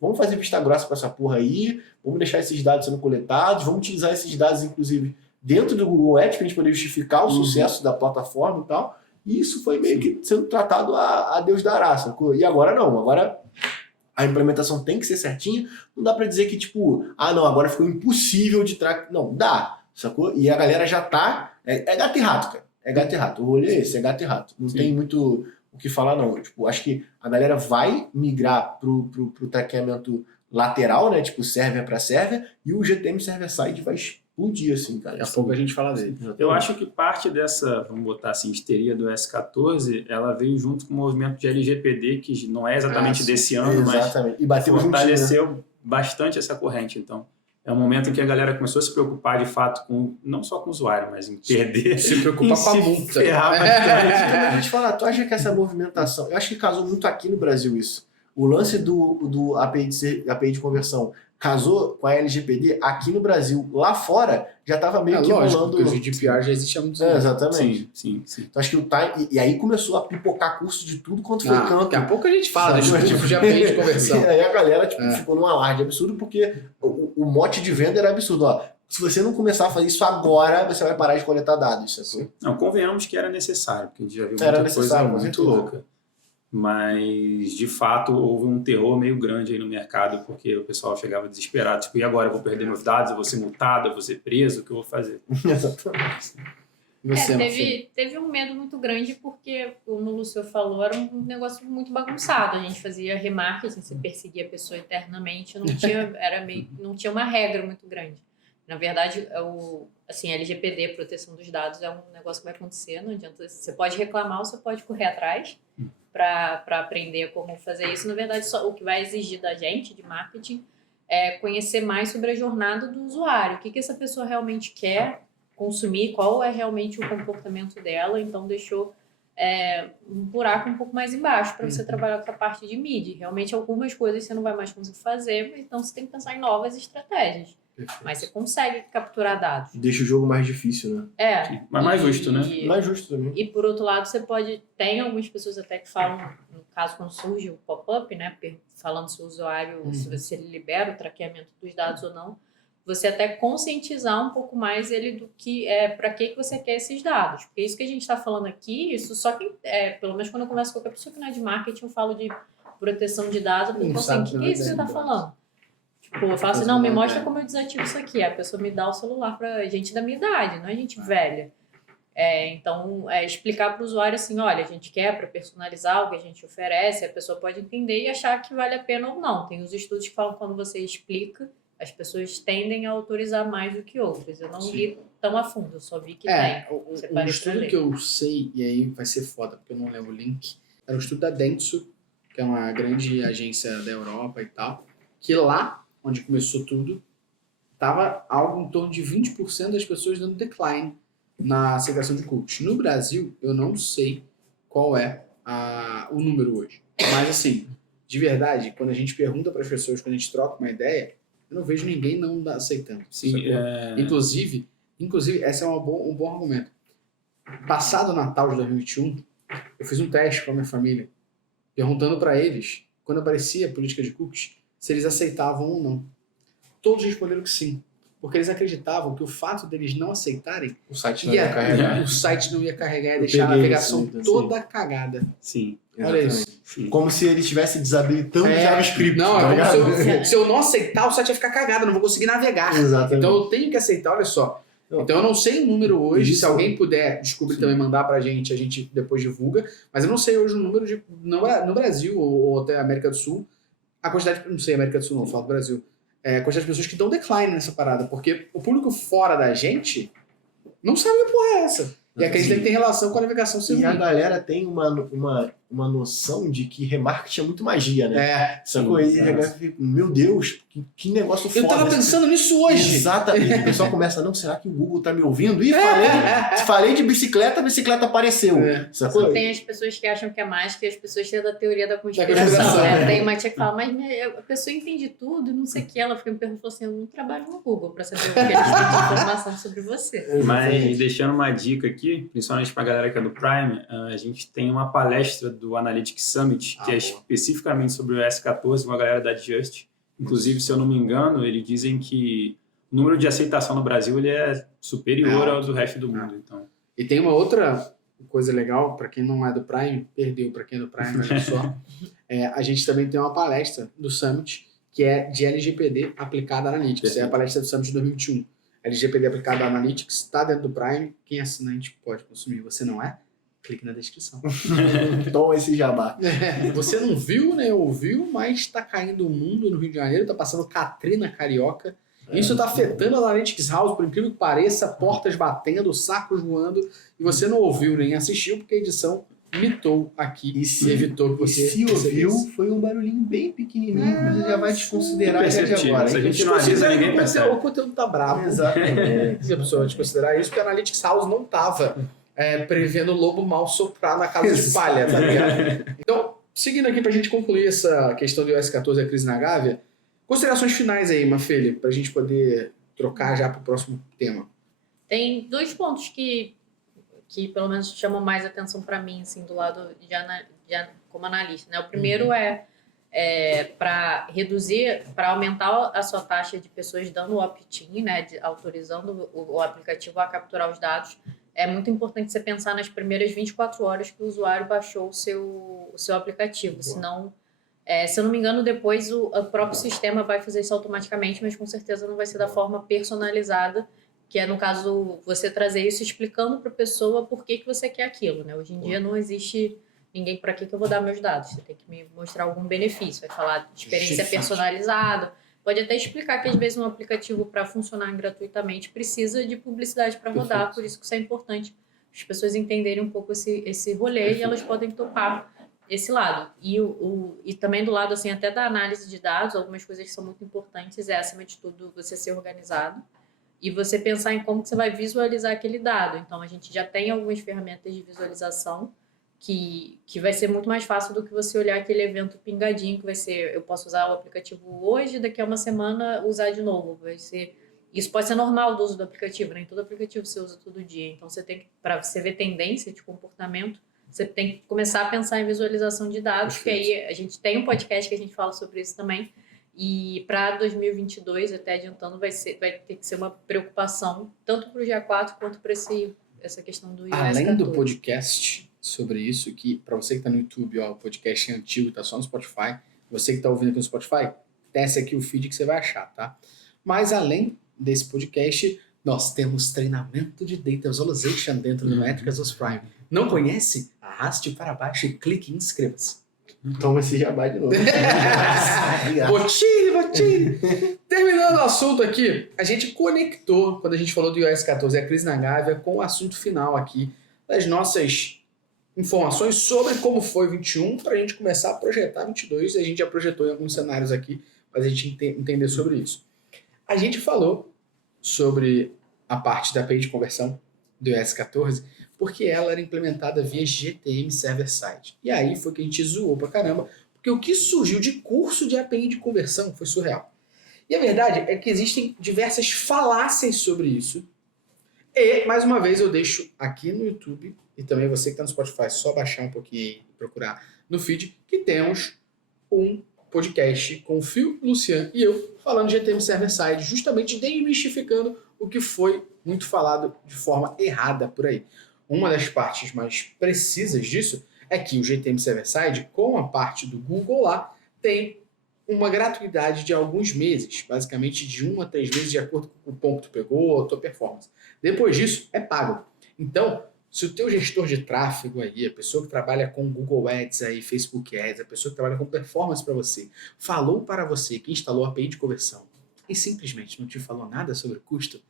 vamos fazer vista grossa para essa porra aí, vamos deixar esses dados sendo coletados, vamos utilizar esses dados, inclusive, dentro do Google Ads, para a gente poder justificar o sucesso da plataforma e tal. E isso foi meio que sendo tratado a Deus dará, sacou? E agora não, agora a implementação tem que ser certinha, não dá pra dizer que tipo, não, agora ficou impossível de track. Não, dá, sacou? E a galera já tá, é gato e rato, cara, é gato e rato, o rolê é esse, é gato e rato, não tem muito o que falar não, tipo, acho que a galera vai migrar pro traqueamento lateral, né, tipo server para server, e o GTM server-side vai explodir, assim, cara. Daqui a pouco a gente fala dele. Eu acho que parte dessa, vamos botar assim, histeria do S14, ela veio junto com o movimento de LGPD, que não é exatamente desse ano, exatamente. mas E bateu fortaleceu bastante essa corrente. Então, é um momento em que a galera começou a se preocupar, de fato, não só com o usuário, mas em perder. Se preocupar com a multa. Ferrar bastante. A gente fala, tu acha que essa movimentação... Eu acho que casou muito aqui no Brasil isso. O lance do API de conversão casou com a LGPD aqui no Brasil. Lá fora, já estava meio que lógico, rolando... porque o GDPR já existe há muitos anos. Exatamente. Sim. Então, acho que o time... E aí começou a pipocar curso de tudo quanto foi canto. Daqui a pouco a gente fala dos tipos de API de conversão. E aí a galera ficou num alarde absurdo, porque o mote de venda era absurdo. Ó, se você não começar a fazer isso agora, você vai parar de coletar dados. Sacou? Não, convenhamos que era necessário, porque a gente já viu Era muita necessário, coisa muito louca. Mas, de fato, houve um terror meio grande aí no mercado, porque o pessoal chegava desesperado. Tipo, e agora? Eu vou perder meus dados, eu vou ser multado, eu vou ser preso, o que eu vou fazer? Exatamente. Teve um medo muito grande, porque, como o Lúcio falou, era um negócio muito bagunçado. A gente fazia remarketing, você perseguia a pessoa internamente, não tinha uma regra muito grande. Na verdade, a LGPD, proteção dos dados, é um negócio que vai acontecer, não adianta. Você pode reclamar ou você pode correr atrás para aprender como fazer isso. Na verdade, só o que vai exigir da gente, de marketing, é conhecer mais sobre a jornada do usuário. O que essa pessoa realmente quer consumir, qual é realmente o comportamento dela. Então, deixou um buraco um pouco mais embaixo para você trabalhar com a parte de mídia. Realmente, algumas coisas você não vai mais conseguir fazer, então você tem que pensar em novas estratégias. Perfeito. Mas você consegue capturar dados. Deixa o jogo mais difícil, né? Sim, mas mais justo, né? Mais justo também. E por outro lado, tem algumas pessoas até que falam, no caso, quando surge o pop-up, né? Falando se o usuário, se você libera o traqueamento dos dados ou não. você até conscientizar um pouco mais ele do que para que você quer esses dados. Porque isso que a gente está falando aqui, isso só quem, pelo menos quando eu converso com qualquer pessoa que não é de marketing, eu falo de proteção de dados, eu falo assim, o que é isso que você está falando? Tipo, eu falo assim, não, me mostra como eu desativo isso aqui. A pessoa me dá o celular pra gente da minha idade, não é gente velha. Então, explicar para o usuário assim, olha, a gente quer para personalizar o que a gente oferece, a pessoa pode entender e achar que vale a pena ou não. Tem os estudos que falam que quando você explica, as pessoas tendem a autorizar mais do que outras. Eu não li tão a fundo, eu só vi que tem. O estudo que eu sei, e aí vai ser foda, porque eu não lembro o link, era o estudo da Dentsu, que é uma grande agência da Europa e tal, que lá, onde começou tudo, tava algo em torno de 20% das pessoas dando decline na aceitação de cookies. No Brasil, eu não sei qual é o número hoje. Mas, assim, de verdade, quando a gente pergunta para as pessoas, quando a gente troca uma ideia, eu não vejo ninguém não aceitando. Sim, Inclusive, esse é um bom argumento. Passado o Natal de 2021, eu fiz um teste com a minha família, perguntando para eles, quando aparecia a política de cookies, se eles aceitavam ou não. Todos responderam que sim. Porque eles acreditavam que o fato deles não aceitarem, o site não ia carregar. O site não ia carregar e deixar a navegação toda cagada. Sim. Olha isso. Sim. Como se ele estivesse desabilitando o JavaScript. Não, tá se eu não aceitar, o site vai ficar cagado, eu não vou conseguir navegar. Exatamente. Então eu tenho que aceitar, olha só. Então eu não sei o número hoje, se alguém puder descobrir também, mandar pra gente, a gente depois divulga, mas eu não sei hoje o número no Brasil ou até América do Sul, a quantidade, não sei América do Sul não, eu falo do Brasil, a quantidade de pessoas que dão decline nessa parada, porque o público fora da gente não sabe que porra é essa. E acredita que tem relação com a navegação ser ruim. E a galera tem uma noção de que remarketing é muito magia, né? Essa coisa, meu Deus, que negócio foda. Eu tava pensando nisso hoje. Exatamente. O pessoal começa, não, será que o Google tá me ouvindo? Ih, falei de bicicleta, a bicicleta apareceu. Tem as pessoas que acham que é mágica e as pessoas têm da teoria da conspiração. Tem uma tia que fala, mas a pessoa entende tudo e não sei o que. Ela fica me perguntando assim, eu não trabalho no Google pra saber o que eles têm de informação sobre você. Mas deixando uma dica aqui, principalmente pra galera que é do Prime, a gente tem uma palestra do Analytics Summit, que é especificamente sobre o S14, com a galera da Just. Inclusive, se eu não me engano, eles dizem que o número de aceitação no Brasil ele é superior ao do resto do mundo. Então. E tem uma outra coisa legal, para quem não é do Prime, perdeu para quem é do Prime, olha só. A gente também tem uma palestra do Summit, que é de LGPD aplicada a Analytics. É a palestra do Summit de 2021. LGPD aplicada a Analytics está dentro do Prime. Quem é assinante pode consumir. Você não é? Clique na descrição. Toma esse jabá. Você não viu, nem ouviu, mas está caindo o mundo no Rio de Janeiro, está passando Katrina Carioca. Isso está afetando a Analytics House, por incrível que pareça, portas batendo, sacos voando, e você não ouviu nem assistiu, porque a edição mitou aqui e evitou que você... se ouviu, foi um barulhinho bem pequenininho, você já vai desconsiderar isso agora. Se a gente não avisa, ninguém percebe. O conteúdo tá bravo. Exatamente. Se a pessoa desconsiderar isso, porque a Analytics House não tava prevendo o lobo mal soprar na casa de palha, tá ligado? Então, seguindo aqui pra gente concluir essa questão do iOS 14 e a crise na Gávea, considerações finais aí, Mafeli, pra gente poder trocar já pro próximo tema. Tem dois pontos que pelo menos chamam mais atenção para mim, assim, do lado como analista, né? O primeiro para reduzir, para aumentar a sua taxa de pessoas dando o opt-in, né? Autorizando o aplicativo a capturar os dados. É muito importante você pensar nas primeiras 24 horas que o usuário baixou o seu aplicativo. Boa. Senão, se eu não me engano, depois o próprio sistema vai fazer isso automaticamente, mas com certeza não vai ser da forma personalizada, que é, no caso, você trazer isso explicando para a pessoa por que você quer aquilo, né? Hoje em dia não existe ninguém para que eu vou dar meus dados. Você tem que me mostrar algum benefício. Vai falar de experiência personalizada. Pode até explicar que, às vezes, um aplicativo, para funcionar gratuitamente, precisa de publicidade para rodar. Por isso que isso é importante. As pessoas entenderem um pouco esse rolê e elas podem topar esse lado. E também do lado, assim, até da análise de dados, algumas coisas que são muito importantes acima de tudo, você ser organizado. E você pensar em como que você vai visualizar aquele dado. Então, a gente já tem algumas ferramentas de visualização que vai ser muito mais fácil do que você olhar aquele evento pingadinho, que vai ser, eu posso usar o aplicativo hoje, daqui a uma semana usar de novo. Isso pode ser normal do uso do aplicativo, nem todo aplicativo você usa todo dia. Então, para você ver tendência de comportamento, você tem que começar a pensar em visualização de dados, que aí a gente tem um podcast que a gente fala sobre isso também. E para 2022, até adiantando, vai ter que ser uma preocupação tanto para o GA4 quanto para essa questão do iOS 14. Além do podcast sobre isso, que para você que tá no YouTube, ó, o podcast é antigo, tá só no Spotify. Você que tá ouvindo aqui no Spotify, desce aqui o feed que você vai achar, tá? Mas além desse podcast, nós temos treinamento de Data Visualization dentro do Métricas dos Prime. Não conhece? Arraste para baixo e clique em inscreva-se. Toma esse jabá de novo. Botini! Terminando o assunto aqui, a gente conectou, quando a gente falou do iOS 14 e a crise na Gávea, com o assunto final aqui, das nossas informações sobre como foi 21, para a gente começar a projetar 22, e a gente já projetou em alguns cenários aqui, para a gente entender sobre isso. A gente falou sobre a parte da API de conversão do iOS 14, porque ela era implementada via GTM Server-Side. E aí foi que a gente zoou pra caramba, porque o que surgiu de curso de API de conversão foi surreal. E a verdade é que existem diversas falácias sobre isso. E, mais uma vez, eu deixo aqui no YouTube, e também você que está no Spotify, só baixar um pouquinho e procurar no feed, que temos um podcast com o Phil, Luciano e eu, falando de GTM Server-Side, justamente desmistificando o que foi muito falado de forma errada por aí. Uma das partes mais precisas disso é que o GTM Server-Side, com a parte do Google lá, tem uma gratuidade de alguns meses, basicamente de 1 a 3 meses, de acordo com o ponto que tu pegou, a tua performance. Depois disso, é pago. Então, se o teu gestor de tráfego aí, a pessoa que trabalha com Google Ads aí, Facebook Ads, a pessoa que trabalha com performance para você, falou para você que instalou a API de conversão e simplesmente não te falou nada sobre o custo,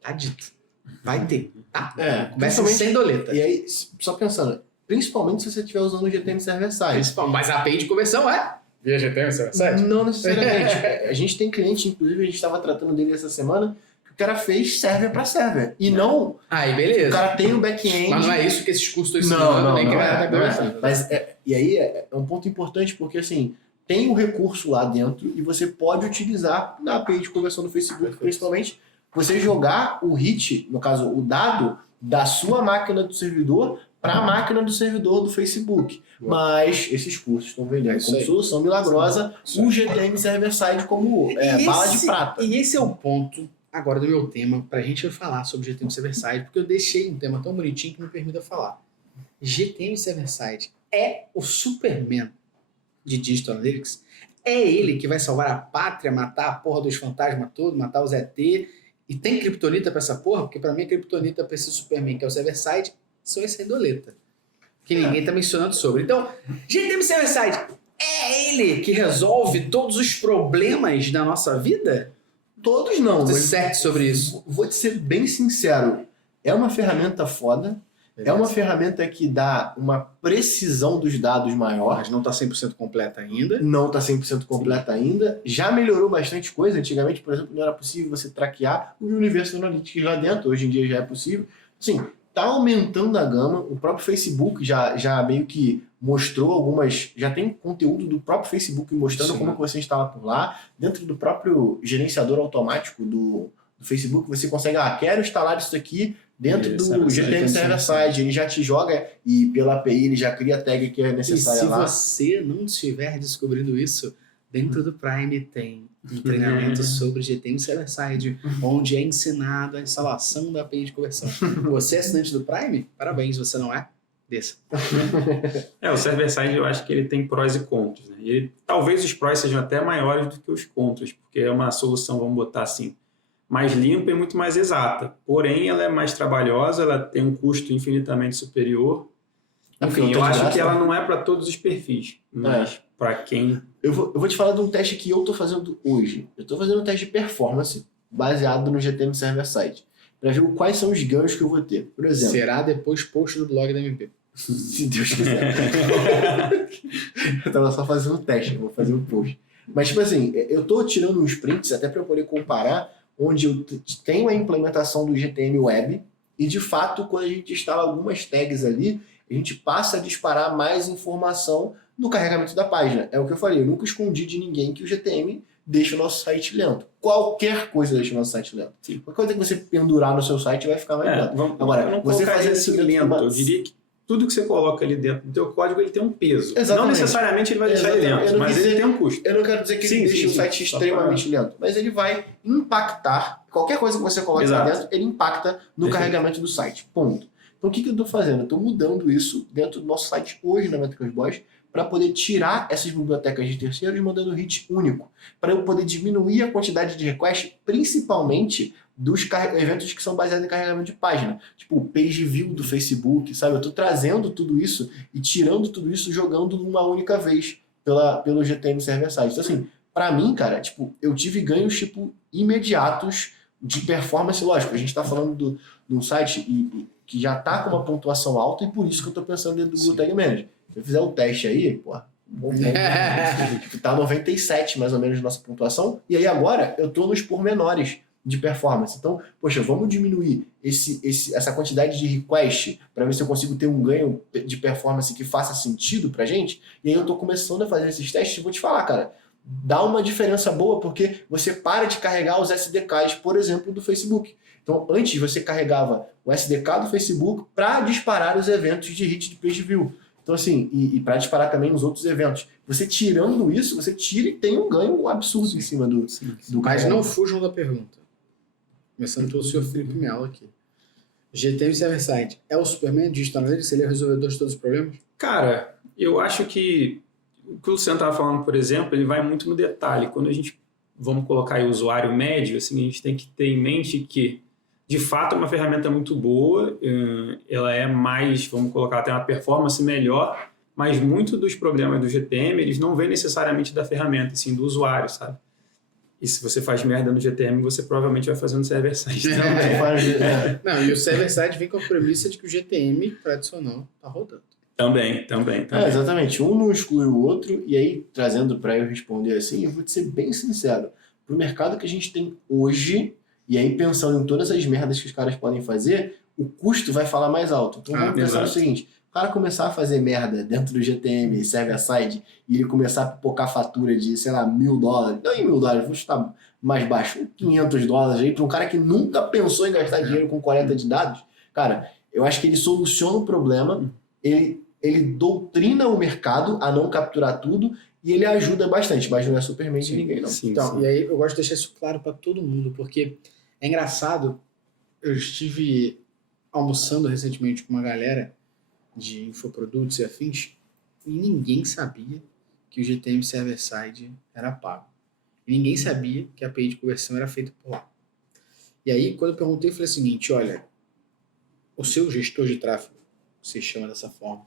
tá dito. Vai ter, tá? Começa sem doleta. E aí, só pensando, principalmente se você estiver usando o GTM Server-Side. Mas a API de conversão é via GTM Server-Side? Não necessariamente. A gente tem cliente, inclusive, a gente estava tratando dele essa semana, que o cara fez server para server. E não... Aí, beleza. O cara tem um back-end... Mas não é isso que esses custos estão ensinando, nem que a galera tá conversando. Mas, e aí, é um ponto importante, porque, assim, tem um recurso lá dentro e você pode utilizar na API de conversão do Facebook, principalmente, você jogar o hit, no caso, o dado da sua máquina do servidor para a máquina do servidor do Facebook. Mas esses cursos estão vendendo como solução milagrosa o GTM Server-Side como bala de prata. E esse é o ponto agora do meu tema, para a gente falar sobre GTM Server-Side, porque eu deixei um tema tão bonitinho que me permita falar. GTM Server-Side é o Superman de Digital Analytics? É ele que vai salvar a pátria, matar a porra dos fantasmas todos, matar os ET? E tem criptonita pra essa porra? Porque pra mim a criptonita pra esse Superman, que é o Server-Side, são esse endoleta. Que ninguém tá mencionando sobre. Então, GTM Server-Side, é ele que resolve todos os problemas da nossa vida? Todos não. Você certo sobre isso? Vou te ser bem sincero. É uma ferramenta foda. Beleza. É uma ferramenta que dá uma precisão dos dados maior. Mas não está 100% completa ainda. Não está 100% completa ainda. Já melhorou bastante coisa. Antigamente, por exemplo, não era possível você traquear o Universal Analytics lá dentro. Hoje em dia já é possível. Sim, está aumentando a gama. O próprio Facebook já meio que mostrou algumas... Já tem conteúdo do próprio Facebook mostrando como que você instala por lá. Dentro do próprio gerenciador automático do Facebook, você consegue... quero instalar isso aqui dentro do GTM Server-Side, ele já te joga e pela API ele já cria a tag que é necessária lá. E se você não estiver descobrindo isso, dentro do Prime tem um treinamento sobre GTM Server-Side, onde é ensinado a instalação da API de conversão. Você é assinante do Prime? Parabéns, você não é? Desça. O Server-Side eu acho que ele tem prós e contras. Né? E talvez os prós sejam até maiores do que os contras, porque é uma solução, vamos botar assim, mais limpa e muito mais exata. Porém, ela é mais trabalhosa, ela tem um custo infinitamente superior. Enfim, eu acho que ela não é para todos os perfis, mas para quem... Eu vou te falar de um teste que eu estou fazendo hoje. Eu estou fazendo um teste de performance baseado no GTM Server-Side, para ver quais são os ganhos que eu vou ter. Por exemplo... Será depois post no blog da MP. Se Deus quiser. Eu estava só fazendo o teste, eu vou fazer o post. Mas, tipo assim, eu estou tirando uns prints até para eu poder comparar, onde eu tenho a implementação do GTM Web e, de fato, quando a gente instala algumas tags ali, a gente passa a disparar mais informação no carregamento da página. É o que eu falei, eu nunca escondi de ninguém que o GTM deixa o nosso site lento. Qualquer coisa deixa o nosso site lento. Qualquer coisa que você pendurar no seu site vai ficar mais lento. Agora, você fazer esse lento, eu diria que tudo que você coloca ali dentro do teu código, ele tem um peso. Exatamente. Não necessariamente ele vai deixar ele dentro, mas ele tem um custo. Eu não quero dizer que ele deixa o site extremamente lento, mas ele vai impactar, qualquer coisa que você coloque lá dentro, ele impacta no carregamento do site, ponto. Então o que eu estou fazendo? Eu estou mudando isso dentro do nosso site hoje na Métricas Boss para poder tirar essas bibliotecas de terceiros mandando hit único, para eu poder diminuir a quantidade de requests, principalmente dos eventos que são baseados em carregamento de página, tipo o page view do Facebook, sabe? Eu estou trazendo tudo isso e tirando tudo isso, jogando numa única vez pelo GTM Server Side. Então assim, para mim, cara, tipo, eu tive ganhos tipo imediatos de performance, lógico, a gente está falando de um site que já está com uma pontuação alta e por isso que eu estou pensando dentro do Google Tag Manager. Se eu fizer o teste aí, pô, tá 97 mais ou menos de nossa pontuação, e aí agora eu tô nos pormenores de performance. Então, poxa, vamos diminuir essa quantidade de request para ver se eu consigo ter um ganho de performance que faça sentido pra gente, e aí eu tô começando a fazer esses testes e vou te falar, cara, dá uma diferença boa porque você para de carregar os SDKs, por exemplo, do Facebook. Então, antes você carregava o SDK do Facebook para disparar os eventos de hit de page view. Então, assim, e para disparar também nos outros eventos. Você tirando isso, você tira e tem um ganho absurdo em cima do Mas não fujam da pergunta. Começando pelo senhor Felipe Melo aqui. GTM Server-Side é o Superman Digital Analytics? Ele é o resolvedor de todos os problemas? Cara, eu acho que o que o Luciano estava falando, por exemplo, ele vai muito no detalhe. Quando a gente, vamos colocar aí o usuário médio, assim, a gente tem que ter em mente que, de fato, é uma ferramenta muito boa, ela é mais, vamos colocar, tem uma performance melhor, mas muito dos problemas do GTM, eles não vêm necessariamente da ferramenta, sim, do usuário, sabe? E se você faz merda no GTM, você provavelmente vai fazer no server-side também. Não, e o server-side vem com a premissa de que o GTM tradicional tá rodando. Também. Exatamente. Um não exclui o outro, e aí, trazendo para eu responder assim, eu vou te ser bem sincero. Pro mercado que a gente tem hoje, e aí pensando em todas as merdas que os caras podem fazer, o custo vai falar mais alto. Então vamos pensar no seguinte, o cara começar a fazer merda dentro do GTM, server-side, e ele começar a pipocar fatura de, sei lá, $1.000, não em $1.000, vou chutar mais baixo, $500 aí, para um cara que nunca pensou em gastar dinheiro com coleta de dados, cara, eu acho que ele soluciona o problema, ele doutrina o mercado a não capturar tudo, e ele ajuda bastante, mas não é Superman de ninguém, não. Sim, então, e aí eu gosto de deixar isso claro para todo mundo, porque é engraçado, eu estive almoçando recentemente com uma galera de infoprodutos e afins, e ninguém sabia que o GTM Server-Side era pago. E ninguém sabia que a API de conversão era feita por lá. E aí, quando eu perguntei, eu falei o seguinte, olha, o seu gestor de tráfego, se chama dessa forma,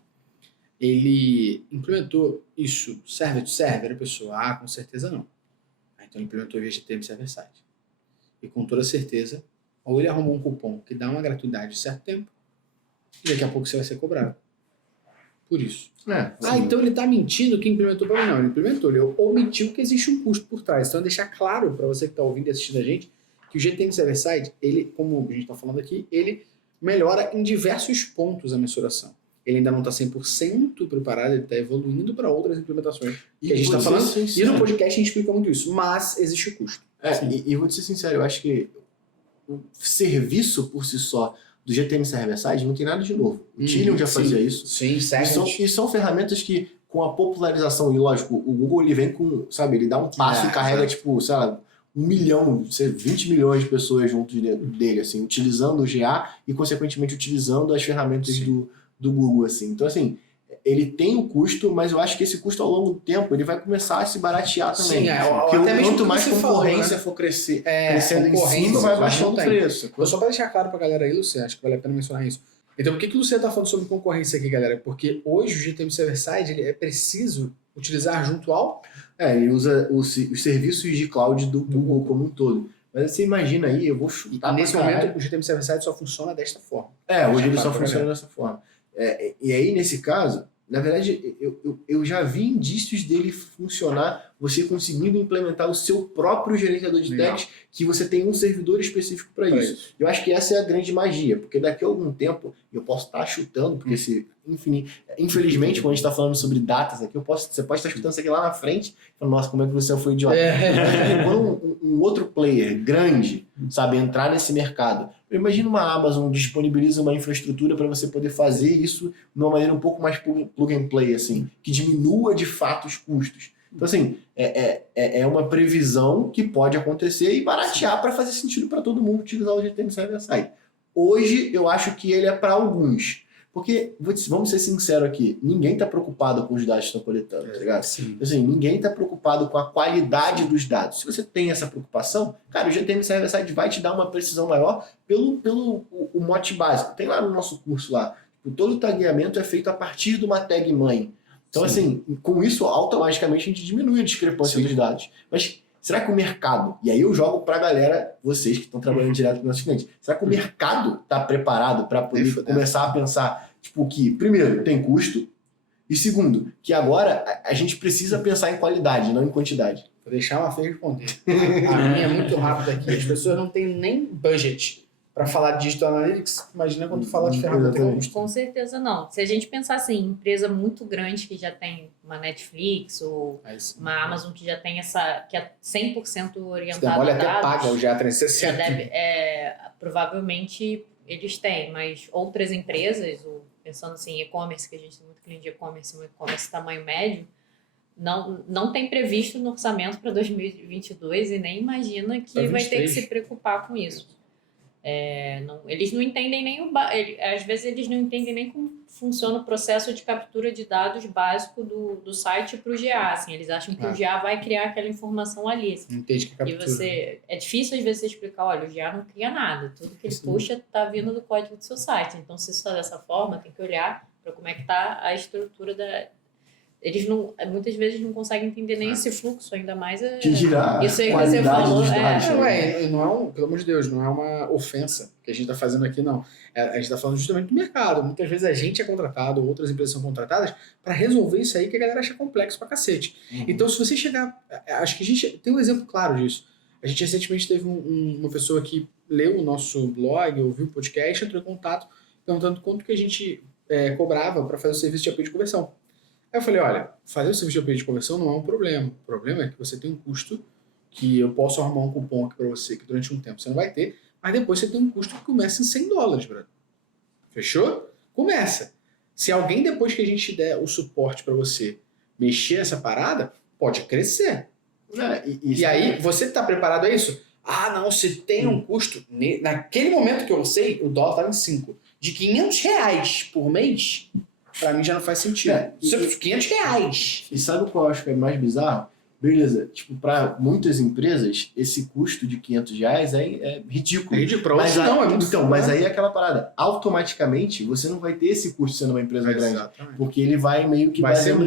ele implementou isso server to server? A pessoa, com certeza não. Então ele implementou o GTM Server-Side. E com toda certeza, ou ele arrumou um cupom que dá uma gratuidade de certo tempo, e daqui a pouco você vai ser cobrado. Por isso. Então ele está mentindo que implementou para mim. Não, ele implementou, ele omitiu que existe um custo por trás. Então deixar claro para você que está ouvindo e assistindo a gente, que o GTM Server-Side, ele, como a gente está falando aqui, ele melhora em diversos pontos a mensuração. Ele ainda não está 100% preparado, ele está evoluindo para outras implementações que a gente está falando. E no podcast a gente explica muito isso, mas existe o custo. E vou te ser sincero, eu acho que o serviço por si só do GTM Server-Side não tem nada de novo. O Tilium já fazia isso. Sim, e são ferramentas que, com a popularização, e lógico, o Google ele vem com, sabe, ele dá um passo e carrega, tipo, sei lá, 1 milhão, 20 milhões de pessoas junto dele, assim, utilizando o GA e, consequentemente, utilizando as ferramentas do Google, assim. Então, assim, ele tem o custo, mas eu acho que esse custo, ao longo do tempo, ele vai começar a se baratear também. Sim, porque quanto mais concorrência for crescendo em cima, vai baixando o preço. Então, só para deixar claro pra galera aí, Luciano, acho que vale a pena mencionar isso. Então, por que o Luciano tá falando sobre concorrência aqui, galera? Porque hoje o GTM Server-Side ele é preciso utilizar junto ao... Ele usa os serviços de cloud do Google como um todo. Mas você imagina aí, eu vou chutar. Nesse momento, o GTM Server-Side só funciona desta forma. Hoje ele só funciona dessa forma. E aí, nesse caso, na verdade, eu já vi indícios dele funcionar, você conseguindo implementar o seu próprio gerenciador de tags, que você tem um servidor específico para isso. Eu acho que essa é a grande magia, porque daqui a algum tempo, eu posso estar chutando, porque infelizmente, quando a gente está falando sobre datas aqui, você pode estar chutando isso aqui lá na frente, falando, nossa, como é que você foi idiota. Quando um outro player grande, sabe, entrar nesse mercado, Imagina uma Amazon disponibiliza uma infraestrutura para você poder fazer isso de uma maneira um pouco mais plug and play, assim, que diminua de fato os custos. Então, assim, é uma previsão que pode acontecer e baratear para fazer sentido para todo mundo utilizar o GTM Server-Side. Hoje, eu acho que ele é para alguns. Porque, vamos ser sinceros aqui, ninguém está preocupado com os dados que estão coletando, tá ligado? Sim. Assim, ninguém está preocupado com a qualidade dos dados. Se você tem essa preocupação, cara, o GTM Server-Side vai te dar uma precisão maior pelo o mote básico. Tem lá no nosso curso lá, todo o tagueamento é feito a partir de uma tag mãe. Então, assim, com isso, automaticamente a gente diminui a discrepância dos dados. Mas será que o mercado, e aí eu jogo pra galera, vocês que estão trabalhando direto com nossos clientes, será que o mercado está preparado para poder começar a pensar, tipo, que, primeiro, tem custo, e segundo, que agora a gente precisa pensar em qualidade, não em quantidade? Vou deixar uma feia responder. A minha é muito rápida aqui. As pessoas não têm nem budget para falar de Digital Analytics. Imagina quando tu fala de ferramenta com custo. Com certeza não. Se a gente pensar assim, empresa muito grande que já tem uma Netflix ou uma Amazon que já tem que é 100% orientada a dados. Até paga o já GA360. deve, provavelmente eles têm, mas outras empresas, pensando assim, e-commerce, que a gente tem muito cliente de e-commerce, um e-commerce tamanho médio, não tem previsto no orçamento para 2022 e nem imagina que vai ter que se preocupar com isso. Eles não entendem nem às vezes eles não entendem nem como funciona o processo de captura de dados básico do site para o GA. Assim, eles acham que o GA vai criar aquela informação ali. Assim. Não entende que captura. E é difícil às vezes você explicar, olha, o GA não cria nada, tudo que ele puxa está vindo do código do seu site. Então, se isso está dessa forma, tem que olhar para como é que está a estrutura da... Eles muitas vezes não conseguem entender nem esse fluxo, ainda mais que dirá isso aí que você falou. Pelo amor de Deus, não é uma ofensa que a gente está fazendo aqui, não. A gente está falando justamente do mercado. Muitas vezes a gente é contratado, outras empresas são contratadas para resolver isso aí que a galera acha complexo pra cacete. Então, se você chegar... Acho que a gente tem um exemplo claro disso. A gente recentemente teve uma pessoa que leu o nosso blog, ouviu o podcast, entrou em contato perguntando quanto que a gente cobrava para fazer o serviço de API de conversão. Aí eu falei, olha, fazer o serviço de API de conversão não é um problema. O problema é que você tem um custo que eu posso arrumar um cupom aqui para você, que durante um tempo você não vai ter, mas depois você tem um custo que começa em $100, brother. Fechou? Começa. Se alguém, depois que a gente der o suporte para você mexer essa parada, pode crescer. E aí, você está preparado a isso? Ah, não, se tem um custo... Naquele momento que eu sei, o dólar estava em 5. De R$500 por mês... Pra mim já não faz sentido. R$500. E sabe qual eu acho que é mais bizarro? Beleza, tipo, pra muitas empresas, esse custo de R$500 é ridículo. É ridículo. Mas não, é muito mas aí é aquela parada. Automaticamente, você não vai ter esse custo sendo uma empresa grande. Exatamente. Porque ele vai meio que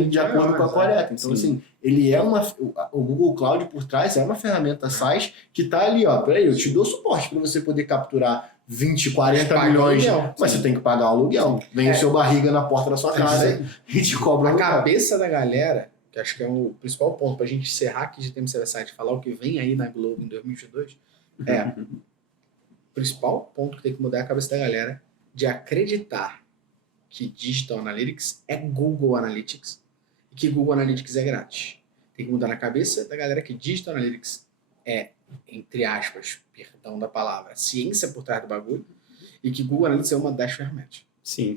de acordo com a coleta. Então, assim, ele é o Google Cloud por trás é uma ferramenta SaaS que tá ali, ó. Peraí, eu te dou suporte para você poder capturar 20, 40 milhões, mas você tem que pagar o aluguel. Vem o seu barriga na porta da sua casa e te cobra a cabeça da galera, que acho que é o principal ponto pra gente encerrar aqui de GTM Server-Side e falar o que vem aí na Globo em 2022, o principal ponto que tem que mudar é a cabeça da galera de acreditar que Digital Analytics é Google Analytics e que Google Analytics é grátis. Tem que mudar na cabeça da galera que Digital Analytics é, entre aspas, perdão da palavra, ciência por trás do bagulho, e que Google Analytics é uma das ferramentas. Sim.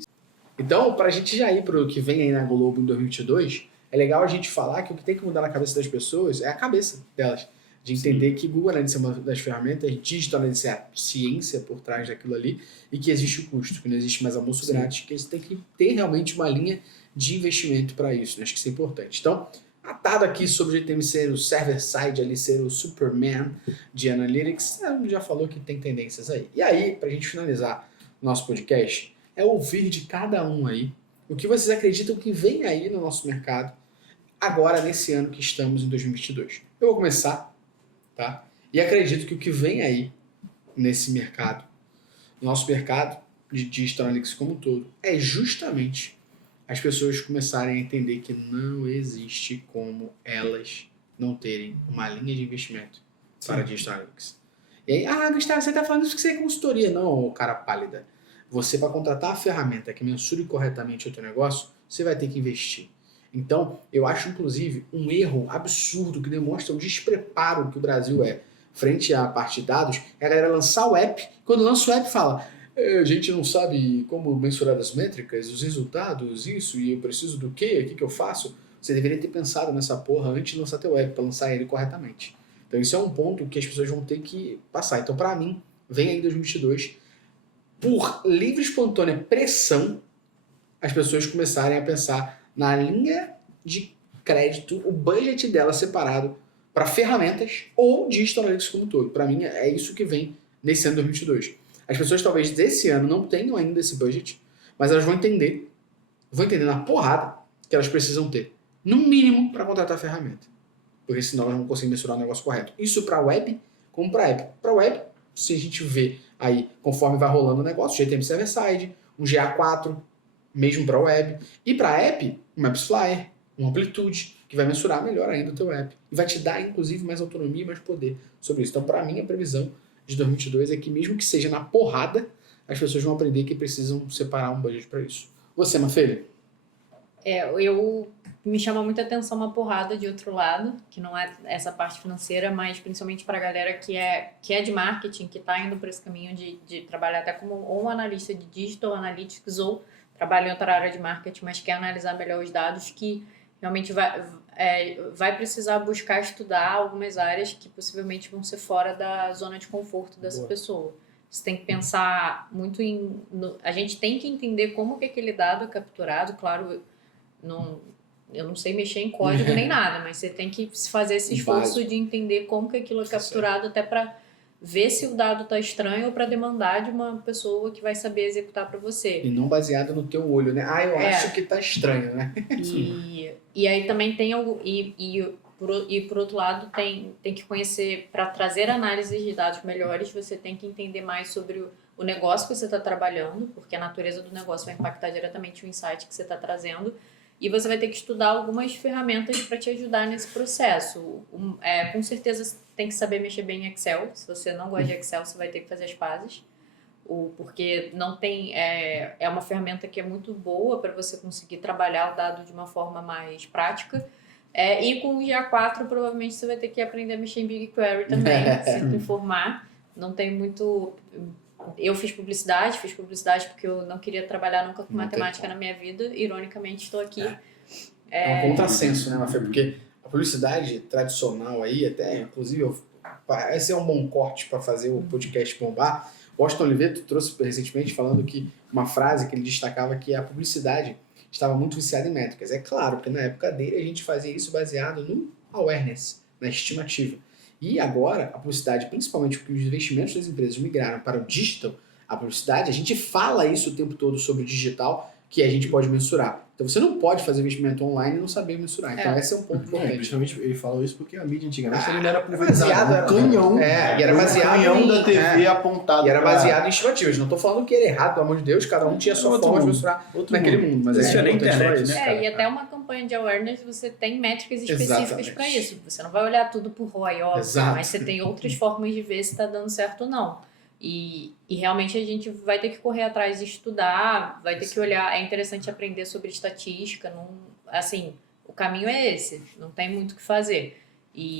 Então, para a gente já ir para o que vem aí na Globo em 2022, é legal a gente falar que o que tem que mudar na cabeça das pessoas é a cabeça delas, de entender que Google Analytics é uma das ferramentas, Digital Analytics é a ciência por trás daquilo ali, e que existe o custo, que não existe mais almoço grátis, que eles têm que ter realmente uma linha de investimento para isso, né? Acho que isso é importante. Então, atado aqui sobre o GTM ser o server-side, ali ser o Superman de Analytics, já falou que tem tendências aí. E aí, para a gente finalizar o nosso podcast, é ouvir de cada um aí o que vocês acreditam que vem aí no nosso mercado agora, nesse ano que estamos em 2022. Eu vou começar, tá? E acredito que o que vem aí nesse mercado, nosso mercado de Digital Analytics como um todo, é justamente as pessoas começarem a entender que não existe como elas não terem uma linha de investimento para Digital Analytics. E aí, Gustavo, você está falando isso porque você é consultoria. Não, cara pálida. Você, para contratar a ferramenta que mensure corretamente o teu negócio, você vai ter que investir. Então, eu acho, inclusive, um erro absurdo que demonstra o despreparo que o Brasil frente à parte de dados é a galera lançar o app. Quando lança o app, fala: a gente não sabe como mensurar as métricas, os resultados, isso, e eu preciso do quê? O que eu faço? Você deveria ter pensado nessa porra antes de lançar teu app, para lançar ele corretamente. Então isso é um ponto que as pessoas vão ter que passar. Então, para mim, vem aí 2022, por livre e espontânea pressão, as pessoas começarem a pensar na linha de crédito, o budget dela separado para ferramentas ou digital analytics como um todo. Para mim, é isso que vem nesse ano de 2022. As pessoas talvez desse ano não tenham ainda esse budget, mas elas vão entender na porrada que elas precisam ter, no mínimo, para contratar a ferramenta. Porque senão elas não vão conseguir mensurar o negócio correto. Isso para web como para app. Para web, se a gente vê aí, conforme vai rolando o negócio, GTM Server-Side, um GA4, mesmo para web. E para app, um MapsFlyer, um Amplitude, que vai mensurar melhor ainda o teu app. E vai te dar, inclusive, mais autonomia e mais poder sobre isso. Então, para mim, a previsão de 2022 é que, mesmo que seja na porrada, as pessoas vão aprender que precisam separar um budget para isso. Você, Mafê? Me chama muita atenção uma porrada de outro lado, que não é essa parte financeira, mas principalmente para a galera que é de marketing, que está indo por esse caminho de trabalhar até como ou um analista de digital analytics ou trabalha em outra área de marketing, mas quer analisar melhor os dados, que realmente vai precisar buscar estudar algumas áreas que possivelmente vão ser fora da zona de conforto dessa pessoa. Você tem que pensar muito a gente tem que entender como que aquele dado é capturado. Claro, eu não sei mexer em código nem nada, mas você tem que fazer esse esforço de entender como que aquilo é capturado, até para ver se o dado está estranho ou para demandar de uma pessoa que vai saber executar para você. E não baseado no teu olho, né? Eu acho que tá estranho, né? E aí também tem algo... E por outro lado, tem que conhecer, para trazer análises de dados melhores, você tem que entender mais sobre o negócio que você está trabalhando, porque a natureza do negócio vai impactar diretamente o insight que você está trazendo. E você vai ter que estudar algumas ferramentas para te ajudar nesse processo. Com certeza você tem que saber mexer bem em Excel. Se você não gosta de Excel, você vai ter que fazer as pazes. Porque não tem... É uma ferramenta que é muito boa para você conseguir trabalhar o dado de uma forma mais prática. E com o GA4, provavelmente você vai ter que aprender a mexer em BigQuery também, se te informar. Não tem muito... Eu fiz publicidade porque eu não queria trabalhar nunca com matemática na minha vida. Ironicamente, estou aqui. É um contrassenso, né, Mafê? Porque a publicidade tradicional aí, até, inclusive, esse é um bom corte para fazer o podcast bombar. Washington Oliveto trouxe recentemente falando que uma frase que ele destacava que a publicidade estava muito viciada em métricas. É claro que na época dele a gente fazia isso baseado no awareness, na estimativa. E agora, a publicidade, principalmente porque os investimentos das empresas migraram para o digital, a publicidade, a gente fala isso o tempo todo sobre o digital, que a gente pode mensurar. Então você não pode fazer investimento online e não saber mensurar. Então esse é um ponto importante. Principalmente ele falou isso porque a mídia antigamente ele não era pulverizado. Era canhão. E era baseado canhão da TV apontado. E era baseado em estimativas. Não estou falando que era errado, pelo amor de Deus, cada um tinha a sua forma de mensurar naquele mundo. Mas isso é na internet, isso, né? E até uma campanha de awareness você tem métricas específicas para isso. Você não vai olhar tudo por ROI, óbvio, mas você tem outras formas de ver se está dando certo ou não. E realmente a gente vai ter que correr atrás e estudar, vai ter que olhar. É interessante aprender sobre estatística. Assim, o caminho é esse, não tem muito o que fazer.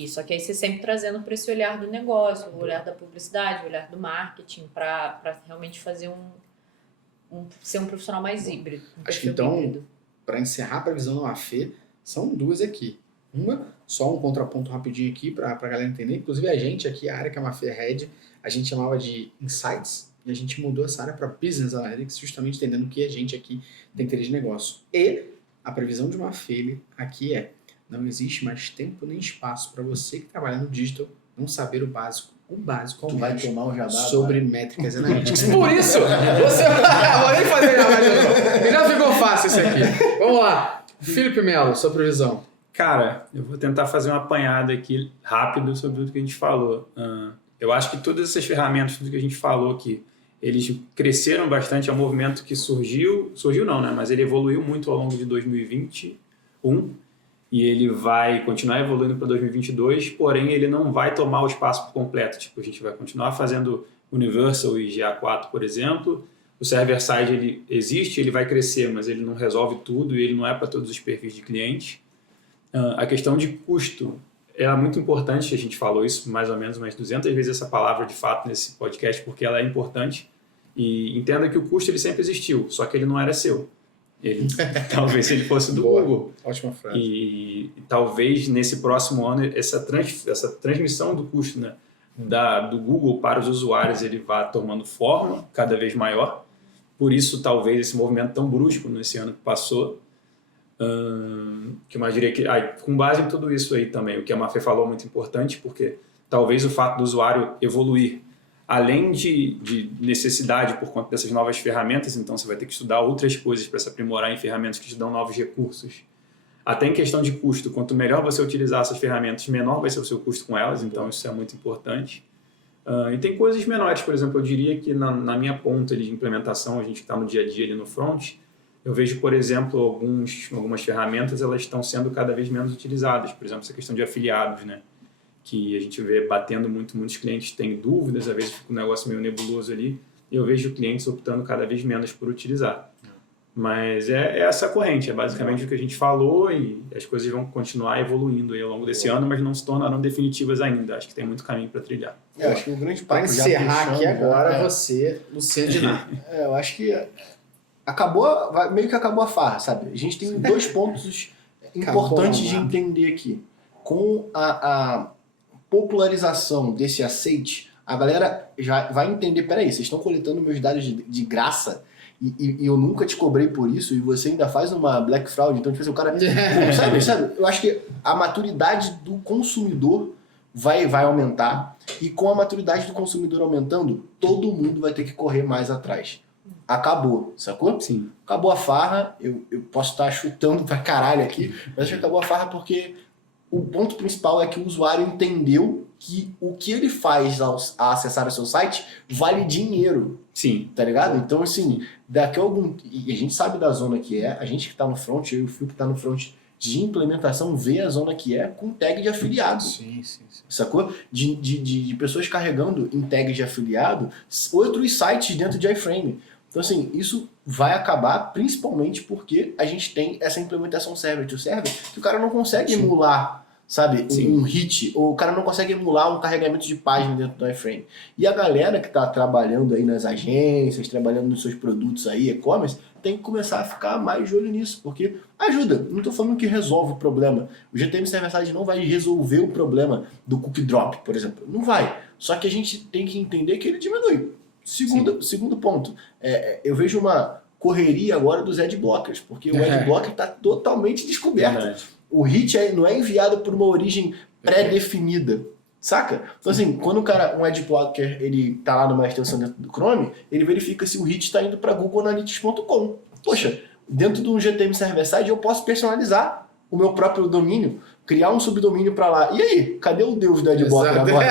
Só que aí você sempre trazendo para esse olhar do negócio, o olhar da publicidade, o olhar do marketing, para realmente fazer ser um profissional mais híbrido. Acho que então, para encerrar a previsão da Mafê, são duas aqui. Uma, só um contraponto rapidinho aqui para a galera entender. Inclusive a gente aqui, a área que a Mafê é head, a gente chamava de Insights e a gente mudou essa área para Business Analytics, justamente entendendo que a gente aqui tem que ter de negócio. E a previsão de uma Mafê aqui não existe mais tempo nem espaço para você que trabalha no digital não saber o básico tu vai tomar o jabá sobre métricas analíticas. Por isso, você vou nem fazer jabá de novo. Já ficou fácil isso aqui. Vamos lá. Felipe Melo, sua previsão. Cara, eu vou tentar fazer uma apanhada aqui rápido sobre tudo que a gente falou. Eu acho que todas essas ferramentas, tudo que a gente falou aqui, eles cresceram bastante. É um movimento que surgiu não, né? Mas ele evoluiu muito ao longo de 2021 e ele vai continuar evoluindo para 2022, porém ele não vai tomar o espaço por completo. Tipo, a gente vai continuar fazendo Universal e GA4, por exemplo. O server-side ele existe, ele vai crescer, mas ele não resolve tudo e ele não é para todos os perfis de clientes. A questão de custo é muito importante, a gente falou isso mais ou menos umas 200 vezes essa palavra de fato nesse podcast, porque ela é importante. E entenda que o custo ele sempre existiu, só que ele não era seu. Talvez ele fosse do Boa. Google. Ótima frase. E talvez nesse próximo ano essa transmissão do custo, né, do Google para os usuários ele vá tomando forma cada vez maior. Por isso, talvez, esse movimento tão brusco nesse ano que passou. Que eu diria que, com base em tudo isso aí também, o que a Mafê falou é muito importante, porque talvez o fato do usuário evoluir, além de necessidade por conta dessas novas ferramentas, então você vai ter que estudar outras coisas para se aprimorar em ferramentas que te dão novos recursos. Até em questão de custo, quanto melhor você utilizar essas ferramentas, menor vai ser o seu custo com elas, então isso é muito importante. E tem coisas menores, por exemplo, eu diria que na minha ponta de implementação, a gente está no dia a dia ali no front, eu vejo, por exemplo, algumas ferramentas elas estão sendo cada vez menos utilizadas. Por exemplo, essa questão de afiliados, né? Que a gente vê batendo muitos clientes têm dúvidas, às vezes fica um negócio meio nebuloso ali, e eu vejo clientes optando cada vez menos por utilizar. Mas é essa corrente, é basicamente o que a gente falou e as coisas vão continuar evoluindo aí ao longo desse ano, mas não se tornarão definitivas ainda. Acho que tem muito caminho para trilhar. Acho que o grande Para papo já encerrar aqui fechando, agora, você, Luciano Dinar. eu acho que meio que acabou a farra, sabe? A gente tem 2 pontos importantes de entender aqui. Com a popularização desse aceite, a galera já vai entender, peraí, vocês estão coletando meus dados de graça e eu nunca te cobrei por isso e você ainda faz uma black fraud, então tipo assim, o cara... sabe? Eu acho que a maturidade do consumidor vai aumentar e com a maturidade do consumidor aumentando, todo mundo vai ter que correr mais atrás. Acabou, sacou? Sim. Acabou a farra, eu posso estar chutando pra caralho aqui, mas acho que acabou a farra porque o ponto principal é que o usuário entendeu que o que ele faz ao acessar o seu site vale dinheiro. Sim. Tá ligado? Então, assim, daqui a algum... E a gente sabe da zona que é, a gente que tá no front, eu e o Fio que tá no front de implementação, vê a zona que é com tag de afiliado. Sim. Sacou? De pessoas carregando em tag de afiliado outros sites dentro de iframe. Então, assim, isso vai acabar principalmente porque a gente tem essa implementação server-to-server que o cara não consegue emular, sabe, um hit, ou o cara não consegue emular um carregamento de página dentro do iframe. E a galera que está trabalhando aí nas agências, trabalhando nos seus produtos aí, e-commerce, tem que começar a ficar mais de olho nisso, porque ajuda. Não estou falando que resolve o problema. O GTM Server-Side não vai resolver o problema do cookie drop, por exemplo. Não vai. Só que a gente tem que entender que ele diminui. Segundo ponto, eu vejo uma correria agora dos adblockers, porque o adblocker está totalmente descoberto. Verdade. O hit não é enviado por uma origem pré-definida, saca? Então assim, quando um adblocker ele tá lá numa extensão dentro do Chrome, ele verifica se o hit está indo para googlanalytics.com. Poxa, dentro de um GTM Server-Side eu posso personalizar o meu próprio domínio, criar um subdomínio pra lá. E aí? Cadê o deus do adblocker agora?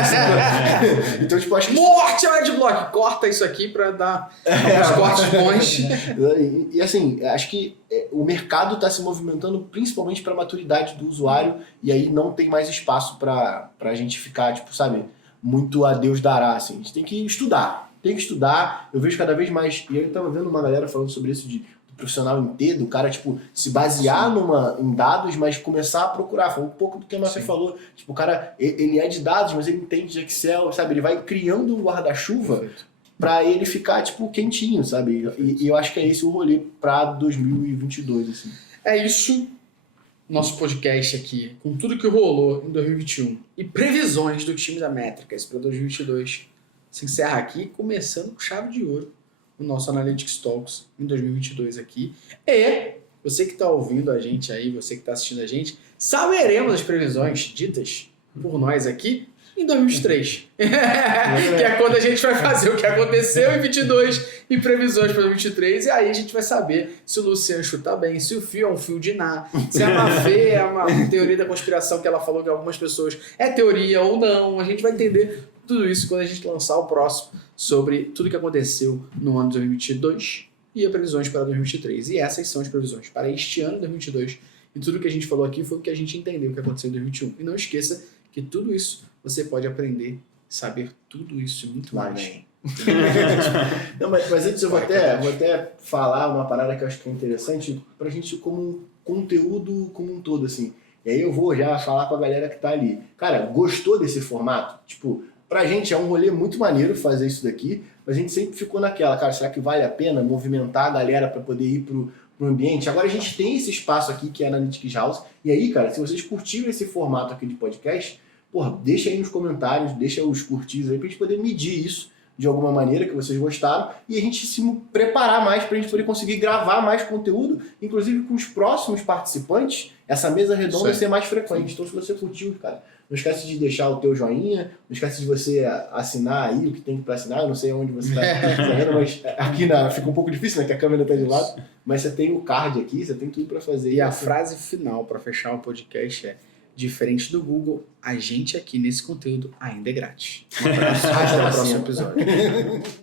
Então, tipo, acho que... Morte ao adblock! Corta isso aqui pra dar uns cortes bons. E assim, acho que o mercado tá se movimentando principalmente pra maturidade do usuário e aí não tem mais espaço pra gente ficar, tipo, sabe, muito a Deus dará, assim. A gente tem que estudar. Eu vejo cada vez mais... E aí eu tava vendo uma galera falando sobre isso profissional inteiro, do cara, tipo, se basear em dados, mas começar a procurar. Foi um pouco do que a Mafê falou. Tipo, o cara, ele é de dados, mas ele entende de Excel, sabe? Ele vai criando um guarda-chuva pra ele ficar, tipo, quentinho, sabe? E eu acho que é esse o rolê pra 2022, assim. É isso. Nosso podcast aqui, com tudo que rolou em 2021 e previsões do time da Métricas para 2022, se encerra aqui, começando com chave de ouro o nosso Analytics Talks em 2022 aqui. E você que está ouvindo a gente aí, você que está assistindo a gente, saberemos as previsões ditas por nós aqui em 2023. Que é quando a gente vai fazer o que aconteceu em 22 e previsões para 2023. E aí a gente vai saber se o Luciano chuta bem, se o Fio é um fio de Ná, se a Mafê é uma teoria da conspiração que ela falou que algumas pessoas é teoria ou não. A gente vai entender tudo isso quando a gente lançar o próximo sobre tudo que aconteceu no ano de 2022 e as previsões para 2023. E essas são as previsões para este ano de 2022. E tudo que a gente falou aqui foi o que a gente entendeu que aconteceu em 2021. E não esqueça que tudo isso você pode aprender, saber tudo isso e muito mais. Não, mas antes eu vou até falar uma parada que eu acho que é interessante pra gente como um conteúdo como um todo, assim. E aí eu vou já falar com a galera que tá ali. Cara, gostou desse formato? Tipo, pra gente é um rolê muito maneiro fazer isso daqui, mas a gente sempre ficou naquela, cara, será que vale a pena movimentar a galera para poder ir pro ambiente? Agora a gente tem esse espaço aqui que é a Analytics House, e aí, cara, se vocês curtiram esse formato aqui de podcast, porra, deixa aí nos comentários, deixa os curtidos aí pra gente poder medir isso de alguma maneira que vocês gostaram e a gente se preparar mais pra gente poder conseguir gravar mais conteúdo, inclusive com os próximos participantes, essa mesa redonda vai ser mais frequente. Então se você curtiu, cara, não esquece de deixar o teu joinha, não esquece de você assinar aí o que tem para assinar, eu não sei onde você está fazendo, mas aqui fica um pouco difícil, né, que a câmera está de lado, mas você tem o card aqui, você tem tudo para fazer. E a frase final para fechar o podcast é: diferente do Google, a gente aqui nesse conteúdo ainda é grátis. Um abraço, até o próximo episódio.